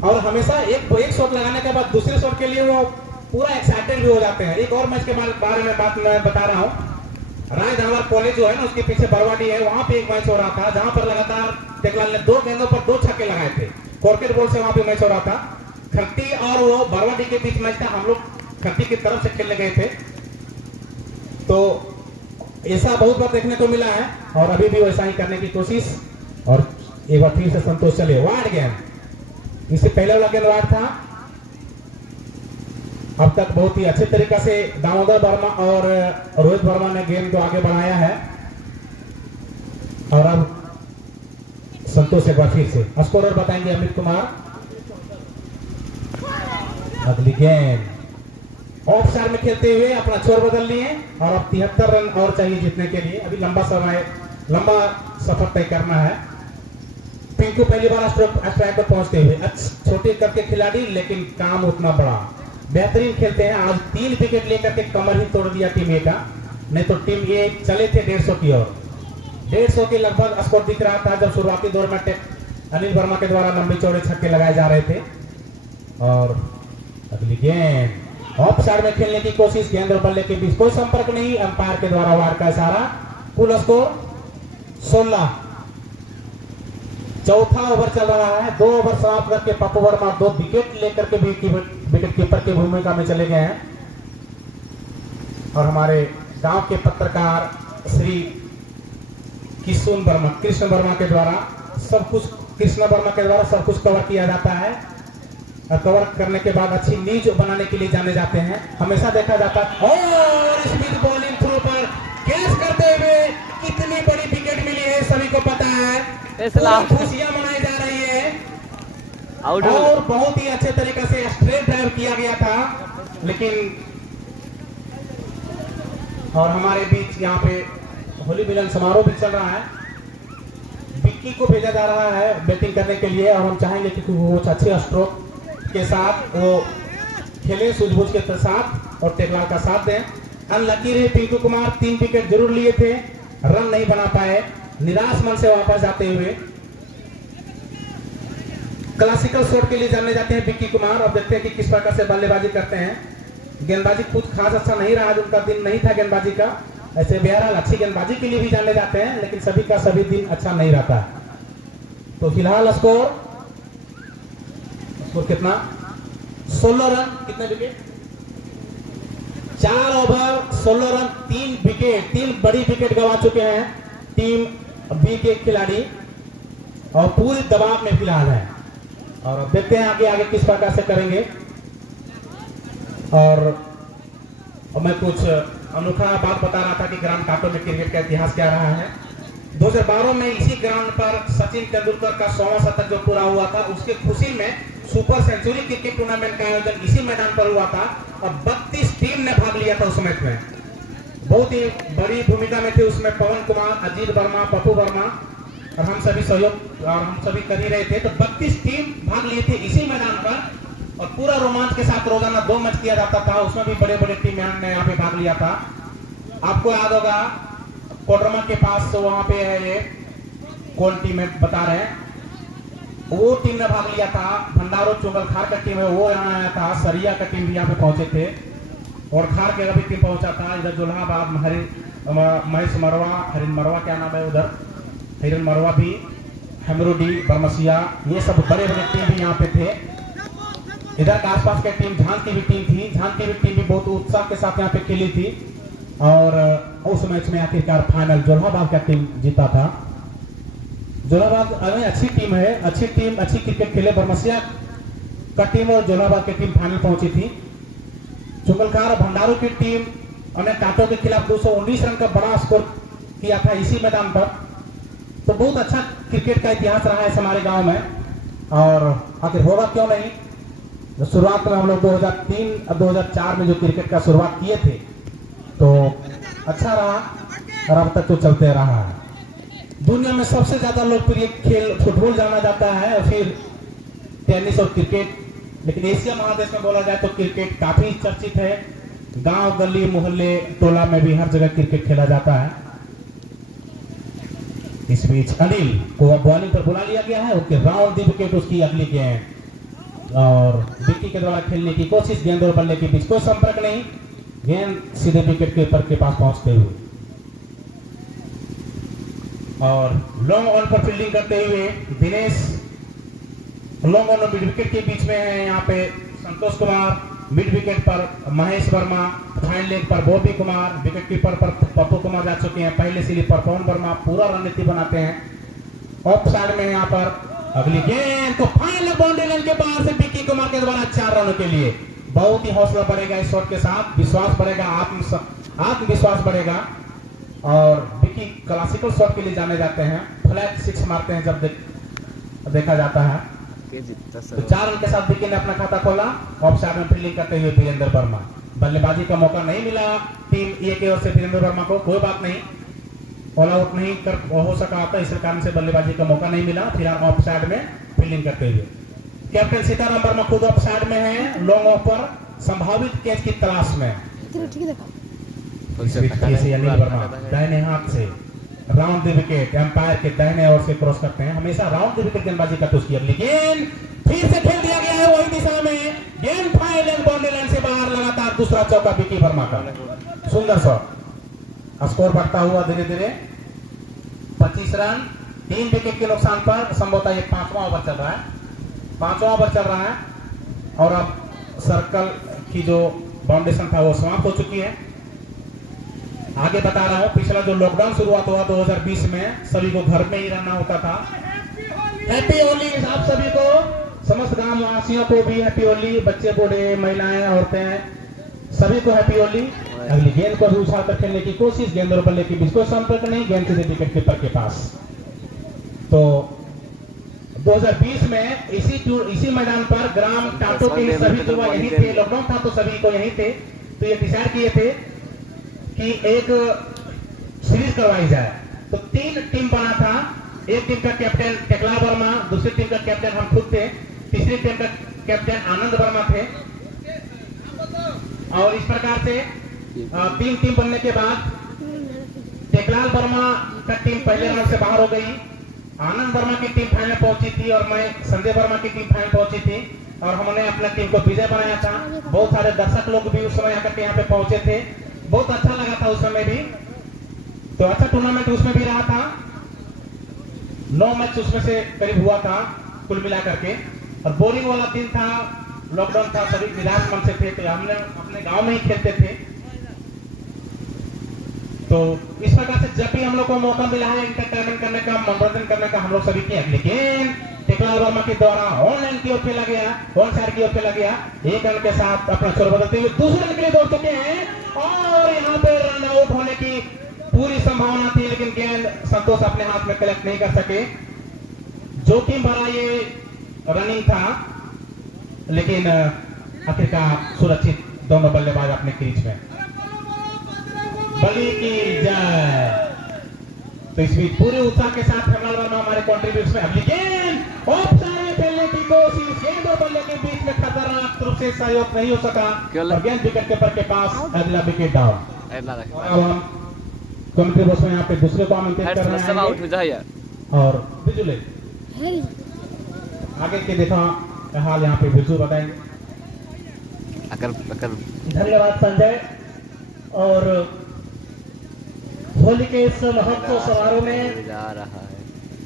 और हमेशा एक शॉट लगाने के बाद दूसरे शॉट के लिए वो पूरा एक्साइटेड भी हो जाते हैं। एक और मैच के बारे में बात मैं बता रहा हूँ, राय धावर कॉलेज जो है ना उसके पीछे बरवाडी है, वहां पे एक मैच हो रहा था जहां पर लगातार टेकलाल ने 2 गेंदों पर 2 छक्के लगाए थे। कॉर्केट बॉल से वहां पे मैच हो रहा था। खट्टी और वो बरवाडी के बीच मैच था, हम लोग खट्टी की तरफ से खेलने गए थे। तो ऐसा बहुत बार देखने को मिला है और अभी भी वैसा ही करने की कोशिश। और एक बार फिर से संतोष चले, वाइड गेंद। इससे पहले वाला गेंद वाइड था। अब तक बहुत ही अच्छे तरीके से दामोदर वर्मा और रोहित वर्मा ने गेम को आगे बढ़ाया है। और अब संतोष एक बार फिर से स्कोरर बताएंगे अमित कुमार। अगली गेंद ऑफ साइड में खेलते हुए अपना छोर बदल लिए और अब 73 रन और चाहिए जीतने के लिए। अभी लंबा सफर तय करना है। पिंकू पहली बार स्ट्राइक पर पहुंचते हुए छोटे करके खिलाड़ी, लेकिन काम उतना बड़ा बेहतरीन खेलते हैं। आज 3 विकेट लेकर के कमर ही तोड़ दिया टीम ए का, नहीं तो टीम ए चले थे 150 की ओर। 150 के लगभग स्कोर दिख रहा था जब शुरुआती दौर में अनिल वर्मा के द्वारा लंबे चौड़े छक्के लगाए जा रहे थे। और अगली गेंद ऑफ साइड में खेलने की कोशिश, गेंद और बल्ले के बीच कोई संपर्क नहीं, अंपायर के द्वारा वार का इशारा। कुल स्कोर 16। चौथा ओवर चल रहा है, 2 ओवर समाप्त करके पप्पू वर्मा 2 विकेट लेकर के भी विकेट कीपर की भूमिका में चले गए हैं। और हमारे गांव के पत्रकार श्री कृष्ण वर्मा के द्वारा सब कुछ कवर किया जाता है और कवर करने के बाद अच्छी न्यूज बनाने के लिए जाने जाते हैं। हमेशा देखा जाता है और स्पीड बॉलिंग थ्रो पर कैच करते हुए कितनी बड़ी विकेट मिली है सभी को पता है। खुशियां मनाई जा रही है और बहुत ही अच्छे तरीके से स्ट्रेट ड्राइव किया गया था, लेकिन और हमारे बीच यहाँ पे होली मिलन समारोह भी चल रहा है। विक्की को भेजा जा रहा है बैटिंग करने के लिए और हम चाहेंगे कि वो अच्छे स्ट्रोक के साथ वो खेले, सूझबूझ के साथ और टेकलाल का साथ दें। अनलकी रहे पिंकू कुमार, 3 विकेट जरूर लिए थे, रन नहीं बना पाए, निराश मन से वापस जाते हुए। क्लासिकल शॉट के लिए जाने जाते हैं विक्की कुमार। अब देखते हैं कि किस प्रकार से बल्लेबाजी करते हैं। गेंदबाजी कुछ खास अच्छा नहीं रहा, उनका दिन नहीं था गेंदबाजी का। ऐसे बहरहाल अच्छी गेंदबाजी के लिए भी जाने जाते हैं, लेकिन सभी का सभी दिन अच्छा नहीं रहता। तो फिलहाल स्कोर कितना, 16 रन, कितने विकेट, 4 ओवर 16 रन, 3 विकेट, 3 बड़ी विकेट गंवा चुके हैं टीम बी के खिलाड़ी और पूरी दबाव में फिलहाल है। और अब देखते हैं आगे किस प्रकार से करेंगे। और मैं कुछ अनोखा बात बता रहा था कि ग्राम काटो में क्रिकेट का इतिहास क्या रहा है। 2012 में इसी ग्राउंड पर सचिन तेंदुलकर का 100वां शतक जो पूरा हुआ था, उसके खुशी में सुपर सेंचुरी क्रिकेट टूर्नामेंट का आयोजन इसी मैदान पर हुआ था और 32 टीम ने भाग लिया था उस मैच में। बहुत ही बड़ी भूमिका में थे उसमें पवन कुमार, अजीत वर्मा, पप्पू वर्मा और हम सभी सहयोग और हम सभी कर ही रहे थे। तो 32 टीम भाग लिए थे इसी मैदान पर और पूरा रोमांच के साथ रोजाना 2 मैच किया जाता था। उसमें भी बड़े बड़े टीम ने यहाँ पे भाग लिया था। आपको याद होगा कोडरमा के पास तो वहां पे है ये, कौन टीम है बता रहे हैं, वो टीम ने भाग लिया था। भंडारो चुंगलखार का टीम है वो यहाँ आया था, सरिया का टीम भी यहाँ पे पहुंचे थे और खार के भी टीम पहुंचा था। इधर जोल्हाबाद महेश मरवा, हरिन मरवा क्या नाम है उधर, हिरन मरवा भी, हेमरोडी, बरमसिया, ये सब बड़े बड़े टीम भी यहाँ पे थे। इधर के आसपास के टीम झांग की भी टीम थी, झांग की भी टीम भी बहुत उत्साह के साथ यहाँ पे खेली थी और उस मैच में आखिरकार फाइनल जोल्हाबाद का टीम जीता था। जोल्हाबाद अच्छी टीम है, अच्छी टीम, अच्छी क्रिकेट खेले। बरमसिया का टीम और जोल्हाबाद की टीम फाइनल पहुंची थी। चुंगलखार और भंडारों की टीम ने काटो के खिलाफ 219 रन का बड़ा स्कोर किया था इसी मैदान पर। तो बहुत अच्छा क्रिकेट का इतिहास रहा है हमारे गांव में और आखिर होगा क्यों नहीं। शुरुआत में हम लोग 2003 और 2004 में जो क्रिकेट का शुरुआत किए थे तो अच्छा रहा और अब तक तो चलते रहा है। दुनिया में सबसे ज्यादा लोकप्रिय खेल फुटबॉल जाना जाता है और फिर टेनिस और क्रिकेट, लेकिन एशिया महादेश में बोला जाए तो क्रिकेट काफी चर्चित है। गांव गली मोहल्ले टोला में भी हर जगह क्रिकेट खेला जाता है। इस बीच अनिल को बॉलिंग पर बुला लिया गया है, उसके राउंड दी विकेट उसकी अगली गेंद और विक्की के द्वारा खेलने की कोशिश, गेंद और बल्ले के बीच कोई संपर्क नहीं, गेंद सीधे विकेट कीपर के पास पहुंचते हुए और लॉन्ग ऑन पर फील्डिंग करते हुए Dinesh long on mid wicket के बीच में है। यहाँ पे संतोष कुमार, मिड विकेट पर महेश वर्मा, फाइन लेग पर बॉबी कुमार, विकेट कीपर पर पप्पू कुमार जा चुके हैं। पहले सीरीज पर पवन वर्मा पूरा रणनीति बनाते हैं। ऑफ साइड में यहाँ पर अगली गेंद तो फाइन बाउंड्री लाइन के बाहर से विक्की कुमार के द्वारा 4 रनों के लिए। बहुत ही हौसला बढ़ेगा इस शॉट के साथ, विश्वास बढ़ेगा, आत्मविश्वास बढ़ेगा और विक्की क्लासिकल शॉट के लिए जाने जाते हैं। फ्लैट 6 मारते हैं जब देखा जाता है। तो 4 रन के साथ विक्की ने अपना खाता खोला। ऑफ साइड में फील्डिंग करते हुए वीरेंद्र वर्मा, बल्लेबाजी का मौका नहीं मिला टीम ए की ओर से वीरेंद्र वर्मा को, कोई बात नहीं, ऑल आउट नहीं हो सका था, इस कारण से बल्लेबाजी का मौका नहीं मिला। फिलहाल ऑफ साइड में फील्डिंग करते हुए कैप्टन सीताराम वर्मा खुद ऑफ साइड में है, लॉन्ग ऑफ पर संभावित कैच की तलाश में। अनिल वर्मा दाहिने हाथ से राउंड द विकेट, एम्पायर के दाहिने ओर से क्रॉस करते हैं। हमेशा राउंड द विकेट गेंदबाजी का तो उसकी अगली गेंद फिर से खेल दिया गया है वही दिशा में, गेंद फाइल बाउंड्री लाइन से बाहर, लगातार दूसरा चौका विकी वर्मा का, सुंदर शॉट। स्कोर बढ़ता हुआ धीरे धीरे 25 रन 3 विकेट के नुकसान पर। संभवतः ये 5वां ओवर चल रहा है, 5वां ओवर चल रहा है और अब सर्कल की जो बाउंडेशन था वो समाप्त हो चुकी है। आगे बता रहा हूं, पिछला जो लॉकडाउन शुरुआत हुआ 2020 में, सभी को घर में ही रहना होता था। हैप्पी होली आप सभी को, समस्त ग्राम वासियों को भी हैप्पी होली, बच्चे बूढ़े महिलाएं औरतें सभी को हैप्पी होली। अगली गेंद को भी उछाल कर खेलने की कोशिश, गेंद और बल्ले के बीच कोई संपर्क नहीं, गेंद सीधे विकेट कीपर के पास। तो 2020 में इसी मैदान पर ग्राम टाटो के सभी युवा यहीं थे, लॉकडाउन था तो सभी को यहीं थे, तो ये डिसाइड किए थे कि एक सीरीज करवाई जाए। तो 3 टीम बना था, एक टीम का कैप्टन टेकला वर्मा, दूसरी टीम का कैप्टन हम खुद थे, तीसरी टीम का कैप्टन आनंद वर्मा थे। और इस प्रकार से 3 टीम बनने के बाद टेकलाल वर्मा का टीम पहले राउंड से बाहर हो गई, आनंद वर्मा की टीम फाइनल पहुंची थी और मैं संजय वर्मा की टीम फाइनल पहुंची थी और हमने अपने टीम को विजय बनाया था। बहुत सारे दर्शक लोग भी उस समय आकर यहाँ पे पहुंचे थे, बहुत अच्छा लगा था उस समय भी। तो अच्छा टूर्नामेंट उसमें भी रहा था, 9 मैच उसमें से करीब हुआ था कुल मिला करके। और बोरिंग वाला दिन था, लॉकडाउन था, सभी निराश मन से थे, तो हमने अपने गांव में ही खेलते थे। तो इस प्रकार से जब भी हम लोग को मौका मिला है एंटरटेनमेंट करने का, मनोरंजन करने का, हम लोग सभी किए। लेकिन टेकलाल वर्मा के द्वारा ऑनलाइन की ओर खेला गया, ऑन साइड की ओर खेला गया, 1 रन के साथ अपना छोर बदलते हुए दूसरे रन के लिए दौड़ चुके हैं और यहाँ पे रन आउट होने की पूरी संभावना थी, लेकिन गेंद संतोष अपने हाथ में कलेक्ट नहीं कर सके। जोखिम भरा ये रनिंग था, लेकिन आखिरकार सुरक्षित दोनों बल्लेबाज अपने क्रीज में। बली की जय। तो इस बीच पूरे उत्साह के साथ टेकलाल वर्मा हमारे कॉन्ट्रीब्यूशन में अगली गेंद ऑफ साइड खेलने की कोशिश, गेंद और बल्ले के बीच में खतरनाक रूप से सहयोग नहीं हो सका और गेंद विकेट कीपर के पास, अगला विकेट डाउन। अब हम कमेंट्री बॉक्स में यहाँ पे दूसरे को आमंत्रित कर रहे हैं और बिजुले आगे के देखा हाल यहाँ पे बिजू बताएंगे। धन्यवाद संजय। और होली के इस महोत्सव समारोह में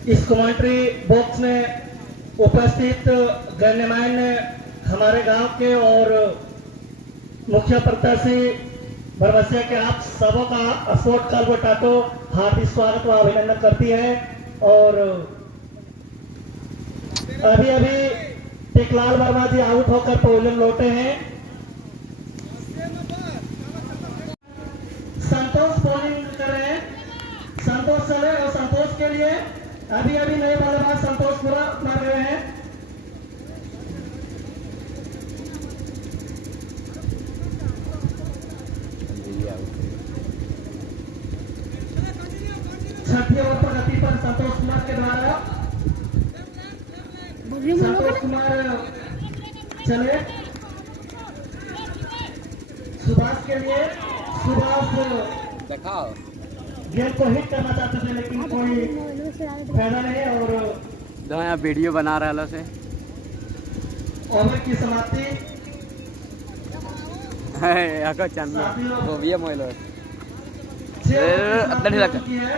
इस कमेंट्री बॉक्स में उपस्थित गणमान्य हमारे गांव के और मुख्य प्रत्याशी बरबसिया के आप सबों का स्पोर्ट क्लब टाटो हार्दिक स्वागत व अभिनंदन करती है। और अभी अभी टेकलाल वर्मा जी आउट होकर पवेलियन लौटे हैं। संतोष बॉलिंग कर रहे हैं, संतोष चले और संतोष के लिए अभी अभी नए बल्लेबाज संतोष पूरा मार रहे हैं। छठी ओवर पर गति पर संतोष कुमार के द्वारा संतोष कुमार चले सुभाष के लिए। सुभाष गेंद को हिट करना चाहते थे लेकिन कोई फायदा नहीं और यहाँ वीडियो बना रहा से ओवर की समाप्ति वो भी है मोइलो की है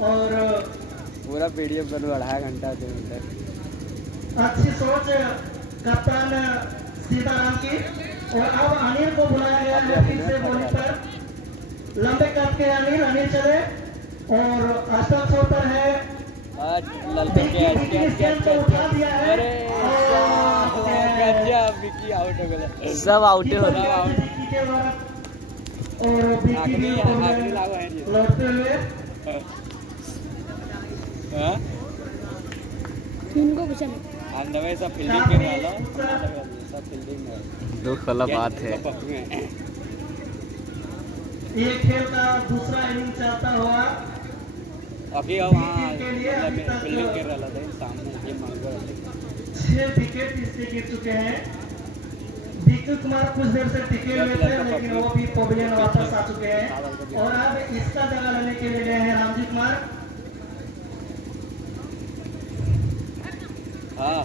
और पूरा वीडियो बनू 2.5 घंटा 2 घंटे। अच्छी सोच कप्तान सीताराम की। और अब अनिल को बुलाया गया है फिर से बॉलिंग पर, लंबे कद के अनिल चले और अष्टम छोर पर है को उठा दिया है सब आउट हो रहा और लौटते हुए सब फील्डिंग कर रहा सब फील्डिंग में दुख वाला बात है। ये खेल का दूसरा इनिंग चलता हुआ अभी वहाँ फील्डिंग कर रहा था सामने ये मांग 6 विकेट इससे गिर चुके हैं। विक्की कुमार कुछ देर से टिके हुए थे लेकिन वो भी पवेलियन वापस आ चुके हैं और अब इसका जगह लेने के लिए गए हैं रामजी कुमार। हाँ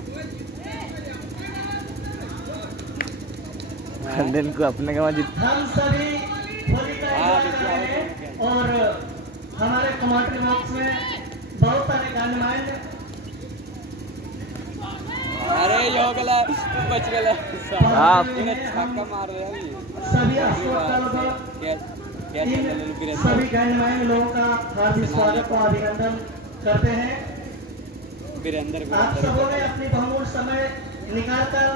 दिन को अपने का मस्जिद हम सभी होली का एंजॉय कर रहे हैं और हमारे कमांडरी बॉक्स में बहुत सारे गणमान्य अरे यो गला बच गला आप छक्का मार रहे हैं सभी सभी गणमान्य लोगों का हार्दिक स्वागत और अभिनंदन करते हैं। वीरेंद्र आप सबों ने अपनी बहुमूल्य समय निकालकर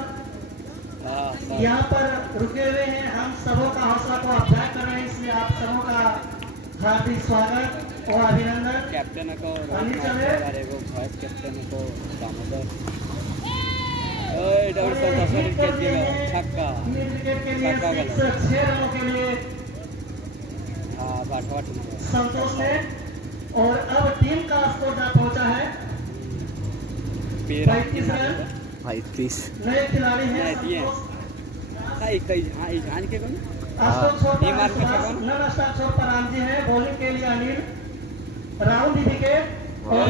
यहाँ पर रुके हुए हैं। हम सबों का हौसला को अफजाई कर रहे हैं, इसलिए आप सबों का हार्दिक स्वागत और अभिनंदन। कैप्टन को अनिल चले वाइस कैप्टन को दामोदर ओए डबल पर 10 रन के दिया छक्का विकेट के लिए छक्का गया 6 रनों के लिए हां बाट संतोष ने। और अब टीम का स्कोर जा पहुंचा है 35 रन। भाई प्लीज नए खिलाड़ी हैं दिए कई जान के कौन टीम पर राम जी हैं। बॉलिंग के लिए अनिल राउंड विकेट और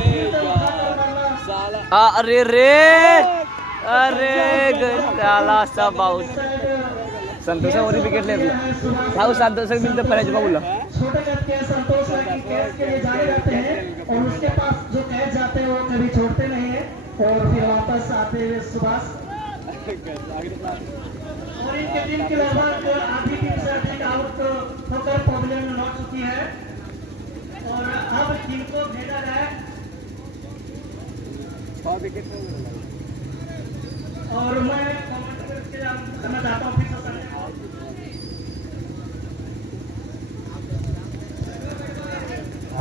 साला अरे रे अरे साला सब आउट संतोष और विकेट ले लिया था संतोष से मिलते पहले जब बोला छोटे कद के संतोष की कैच के लिए जाने जाते हैं और उसके पास जो कैच जाते हैं वो कभी छोड़ते नहीं है और फिर वापस आते हुए सुभाष और इनके टीम के लगभग आधी टीम से अधिक आउट होकर पवेलियन में लौट चुकी है और अब टीम को भेजा जाए और मैं कमेंट करना चाहता हूँ फिर से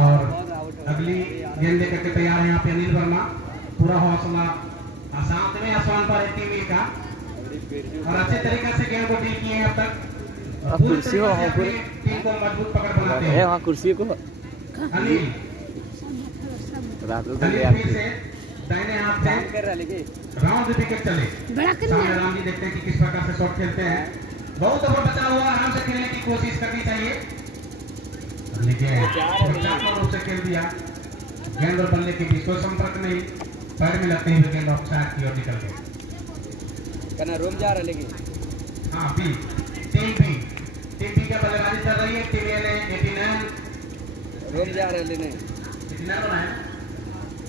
और अगली गेंद लेकर के तैयार है यहाँ पे अनिल वर्मा। पूरा हौसला शांत में आसमान पर है टीम का और अच्छे तरीके से गेंद को डील किए हैं अब तक। कुर्सी हो वहाँ पर टीम को मजबूत पकड़ बनाते हैं। वहाँ कुर्सी को अनिल रात को फिर से दाहिने हाथ से कर रहा लेके राउंड विकेट चले सामने राम जी देखते हैं कि किस प्रकार से शॉट खेलते हैं। बहुत ओवर बचा हुआ, आराम से खेलने की कोशिश करनी चाहिए लेकिन सुरक्षात्मक रूप से खेल दिया। गेंद और बल्ले के बीच कोई संपर्क नहीं, पैर में लगते हुए गेंद ऑफसाइड की ओर निकल गई। कना रूम जा रहा लेके हाँ टीम बी का बल्लेबाजी कर रही है। टीम ए ने 89 रूम जा रहा लेने 89 रन है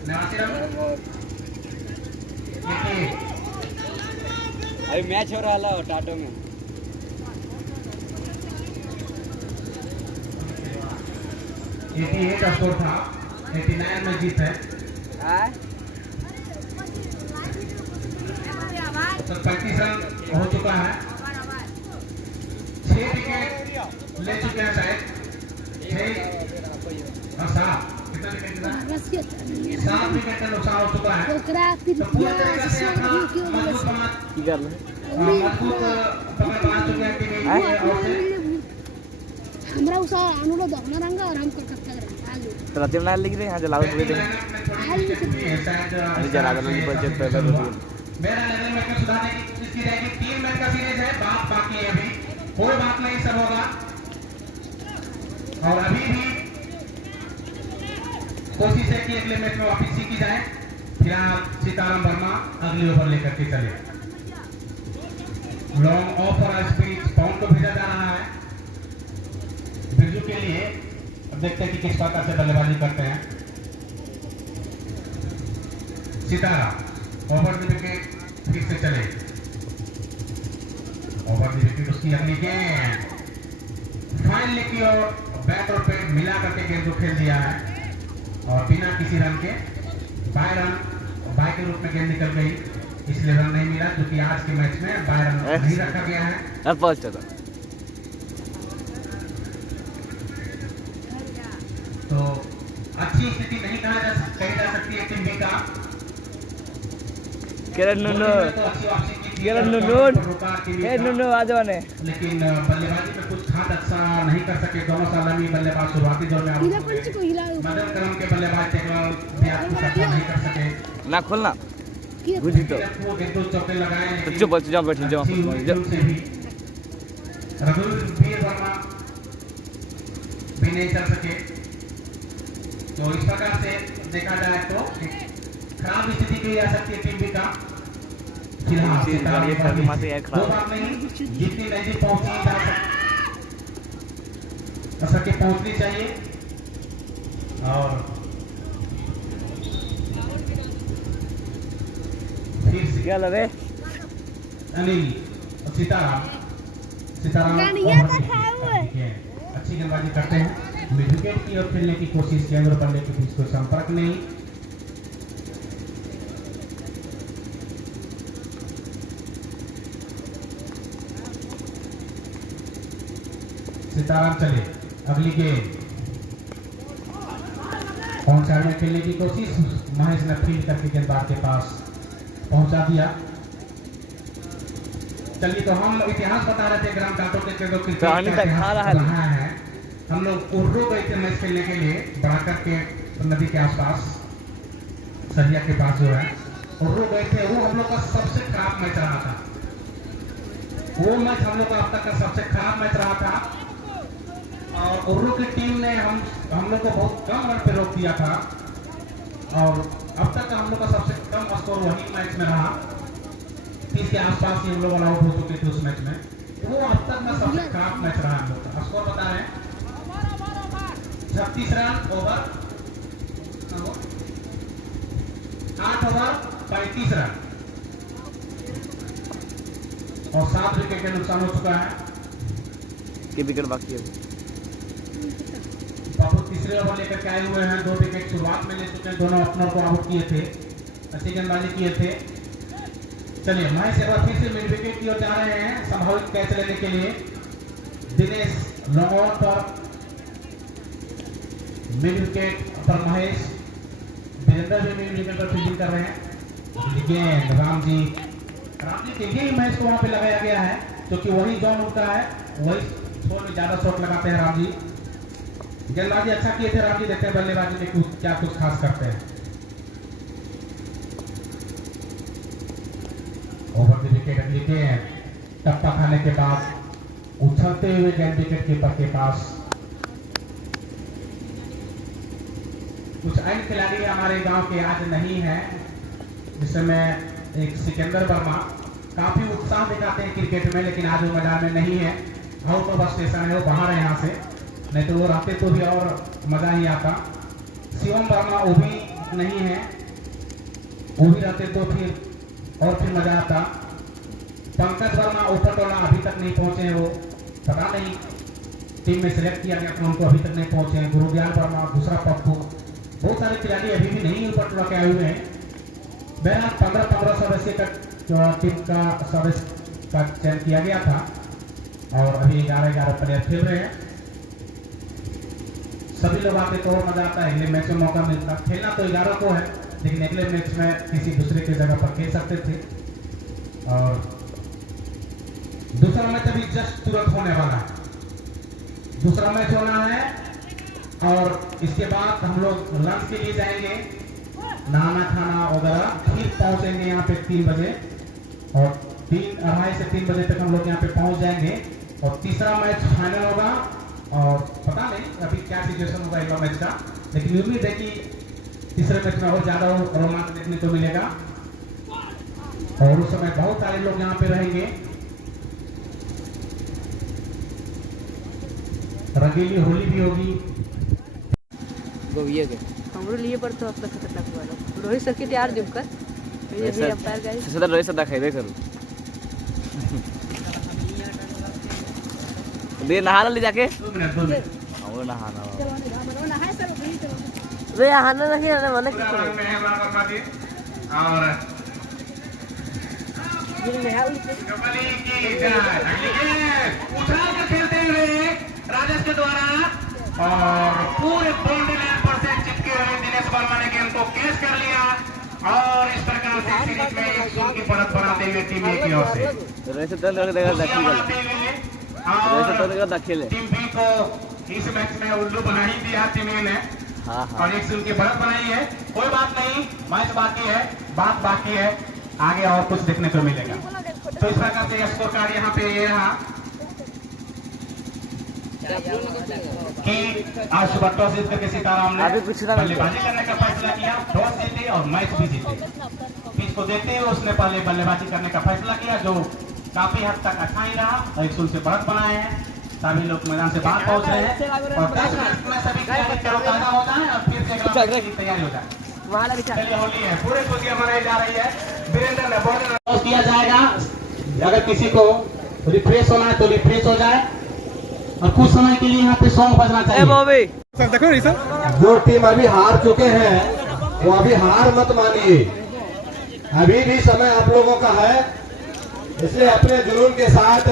89 रन। अभी मैच हो रहा है टाटो में 88 का स्कोर था, 89 में जीत है। तो 35 रन हो चुका है। 6 विकेट ले चुके हैं शायद 6 और 7 कितना विकेट मिला? 7 विकेट का नुकसान हो चुका है। तो पूरी तरीके से अपना मजबूत पकड़ बना चुके हैं टीम इंडिया और से हमरा उसा अनुरोध अपना रंगा और हम कलकत्ता रंगा आज प्रतिम लाल लिख रहे हैं जलाओ हुए थे जला दो नहीं बचे पहले मेरा लेवल में सुधारने की कोशिश की जाएगी। 3 मैच का सीरीज है, बात बाकी है अभी, कोई बात नहीं, सब होगा। और अभी भी कोशिश है कि अगले मैच में वापसी की जाए। फिलहाल सीताराम वर्मा अगली ओवर लेकर के चले। लॉन्ग ऑफ और स्पीड पाउंड को भेजा जा रहा है बिरजू के लिए। अब देखते हैं कि किस प्रकार से बल्लेबाजी करते हैं। सितारा ओवर द विकेट फिर से चले। ओवर द विकेट उसकी अगली गेंद फाइनली की और बैट और पैड मिला करके गेंद को खेल दिया है और बिना किसी रन के बाय के रूप में गेंद निकल गई, इसलिए रन नहीं मिला क्योंकि आज के मैच में बाय रन नहीं रखा गया है। अब पहुंच चला तो अच्छी स्थिति नहीं कही जा सकती है टीम बी का। किरण नुनू आ जाओ ने लेकिन बल्लेबाजी में कुछ खास अच्छा नहीं कर सके। दोनों सालामी बल्लेबाज शुरुआती दौर में मदन करम के बल्लेबाज भी कुछ अच्छा नहीं कर सके। ना खोलना बुझी तो चौके लगाए चुप जाओ बैठ जाओ रघुवीर वर्मा भी नहीं चल सके। तो इस प्रकार से देखा जाए तो खराब स्थिति की जा सकती है टीम बी का। फिलहाल चीज सीताराम गाड़ी पर खड़ी भी माते यार कोई बात नहीं, जितनी नजदीक पहुंची जा सके पहुंचनी चाहिए। और फिर से क्या लगे अनिल और सीताराम गणिया और तो खाए हुए। अच्छी गेंदबाजी करते हैं। मिड विकेट की ओर खेलने की कोशिश, गेंद और बल्ले के बीच कोई संपर्क नहीं। सीताराम चले, अगली गेंद पहुंचाने खेलने की कोशिश, महेश ने फील्ड करके गेंदबाज के पास पहुंचा दिया। चलिए, तो हम इतिहास बता रहे थे ग्राम कांटो के जो क्रिकेट का इतिहास रहा है। हम लोग उर्रू गए थे मैच खेलने के लिए बड़ाकर के नदी के आसपास, सरिया के पास जो है उर्रू गए थे। वो हम लोग का सबसे खराब मैच रहा था। वो मैच हम लोग का अब तक का सबसे खराब मैच रहा था। और उर्रू की टीम ने हम लोग को बहुत कम रन पे रोक दिया था। और अब तक का हम लोग का सबसे कम स्कोर वही मैच में रहा। 30 के आसपास ही हम लोग आउट हो चुके थे उस मैच में। तो वो अब तक में सबसे खराब मैच रहा हम लोग का। स्कोर बता रहे हैं 36 रन ओवर 8 ओवर 35 रन और 7 विकेट का नुकसान हो चुका है। कि विकेट बाकी है। बापू तीसरे ओवर लेकर के आए हुए हैं। 2 विकेट शुरुआत में ले चुके हैं। दोनों ओपनर को आउट किए थे, अच्छी गेंदबाजी किए थे। चलिए, महेश एक बार फिर से मिड विकेट की ओर जा रहे हैं संभावित कैच लेने के लिए। दिनेश लॉन्ग ऑन पर मिड विकेट पर महेश, वीरेंद्र भी मिड विकेट पर फील्डिंग कर रहे हैं। गेंद राम जी के लिए मैच को वहां पे लगाया गया है, क्योंकि वही जोन उनका है, वही शॉट में ज्यादा शॉट लगाते हैं राम जी। गेंदबाजी अच्छा किए थे राम जी। देखते हैं बल्लेबाजी में क्या कुछ खास करते हैं। ओवर द विकेट, अगली गेंद टप्पा खाने के बाद उछलते हुए गेंद विकेट कीपर के पास। कुछ अन्य खिलाड़ी हमारे गांव के आज नहीं है, जिसमें एक सिकंदर वर्मा काफी उत्साह दिखाते हैं क्रिकेट में, लेकिन आज वो मैदान में नहीं है। आउट ऑफ स्टेशन है, वो बाहर है यहाँ से, नहीं तो वो रहते तो भी और मजा ही आता। शिवम वर्मा वो भी नहीं है, वो भी रहते तो फिर मजा आता। पंकज वर्मा ऊपर टोला अभी तक नहीं पहुंचे हैं, वो पता नहीं टीम में सिलेक्ट किया गया था उनको, अभी तक नहीं पहुंचे हैं। गुरुज्ञान वर्मा, दूसरा पप्पू, बहुत सारे खिलाड़ी अभी भी नहीं ऊपर टोला के आए हुए हैं। बहरहाल 15 सदस्य का टीम का सदस्य का चयन किया गया था और अभी 11 प्लेयर खेल रहे हैं। सभी लोग आते तो मजा आता है, अगले मैच में मौका मिलता। खेलना तो 11 को है, लेकिन अगले मैच में किसी दूसरे की जगह पर खेल सकते थे। और दूसरा मैच अभी जस्ट तुरंत होने वाला है। दूसरा मैच होना है और इसके बाद हम लोग लंच के लिए जाएंगे, नहाना खाना वगैरह, फिर पहुंचेंगे यहाँ पे 3 बजे और 2:30 से 3 बजे तक हम लोग यहाँ पे पहुंच जाएंगे। और तीसरा मैच फाइनल होगा और पता नहीं अभी क्या सिचुएशन होगा इस मैच का, लेकिन उम्मीद है कि तीसरे मैच में और ज्यादा रोमांच देखने को मिलेगा और उस समय बहुत सारे लोग यहाँ पे रहेंगे। रंगीली होली भी होगी। गोविये के हमरो लिए पर तो अपना खतरनाक हुआ है। रोहित सर के तैयार दिम कर ये भी अंपायर गाइस सदा रोहित सदा खाई दे करू दे नहाना ले जाके 2 मिनट और नहाना वे नहाना नहीं आने वाला में है हमारा वर्मा जी और कबड्डी की जय। अगली गेंद उछाल कर खेलते हुए राजेश के द्वारा और पूरे बाउंड्री लाइन पर से चिपके हुए दिनेश वर्मा ने गेंद को कैच कर लिया और इस प्रकार से सीरीज में एक शून्य की बढ़त बनाते हुए टीम ए की ओर से रोहित तो देगा दाखिल है। टीम बी को इस मैच में उल्लू बना ही दिया टीम ए ने। हाँ और एक शून्य की बढ़त बनाई है। कोई बात नहीं, मैच बाकी है, बात बाकी है, आगे और कुछ देखने को मिलेगा। तो इस प्रकार से स्कोर कार्ड यहाँ पे ये रहा कि आज सुबह टॉस जीत करके सीताराम ने बल्लेबाजी करने का फैसला किया, टॉस जीते और मैच भी जीते। इसको देखते हुए उसने पहले बल्लेबाजी करने का फैसला किया, जो काफी हद तक अच्छा ही रहा। 100 से बढ़त बनाए हैं, सभी लोग मैदान से बाहर पहुंच रहे हैं और 10 मिनट में सभी खिलाड़ी तरोताजा हो जाए और फिर से अगला की तैयारी हो जाए। चलिए होली है, पूरे खुशियां मनाई जा रही है। वीरेंद्र ने बहुत किया जाएगा, अगर किसी को रिफ्रेश होना है तो रिफ्रेश हो जाए और कुछ समय के लिए यहाँ पे सॉन्ग बजना चाहिए। जो टीम अभी हार चुके हैं वो अभी हार मत मानिए, अभी भी समय आप लोगों का है, इसलिए अपने जुनून के साथ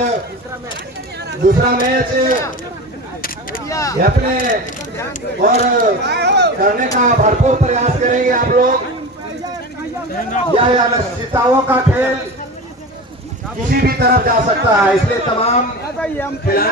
दूसरा मैच अपने और करने का भरपूर प्रयास करेंगे आप लोग। यह अनिश्चितताओं का खेल किसी भी तरफ जा सकता है, इसलिए तमाम खिलाड़ी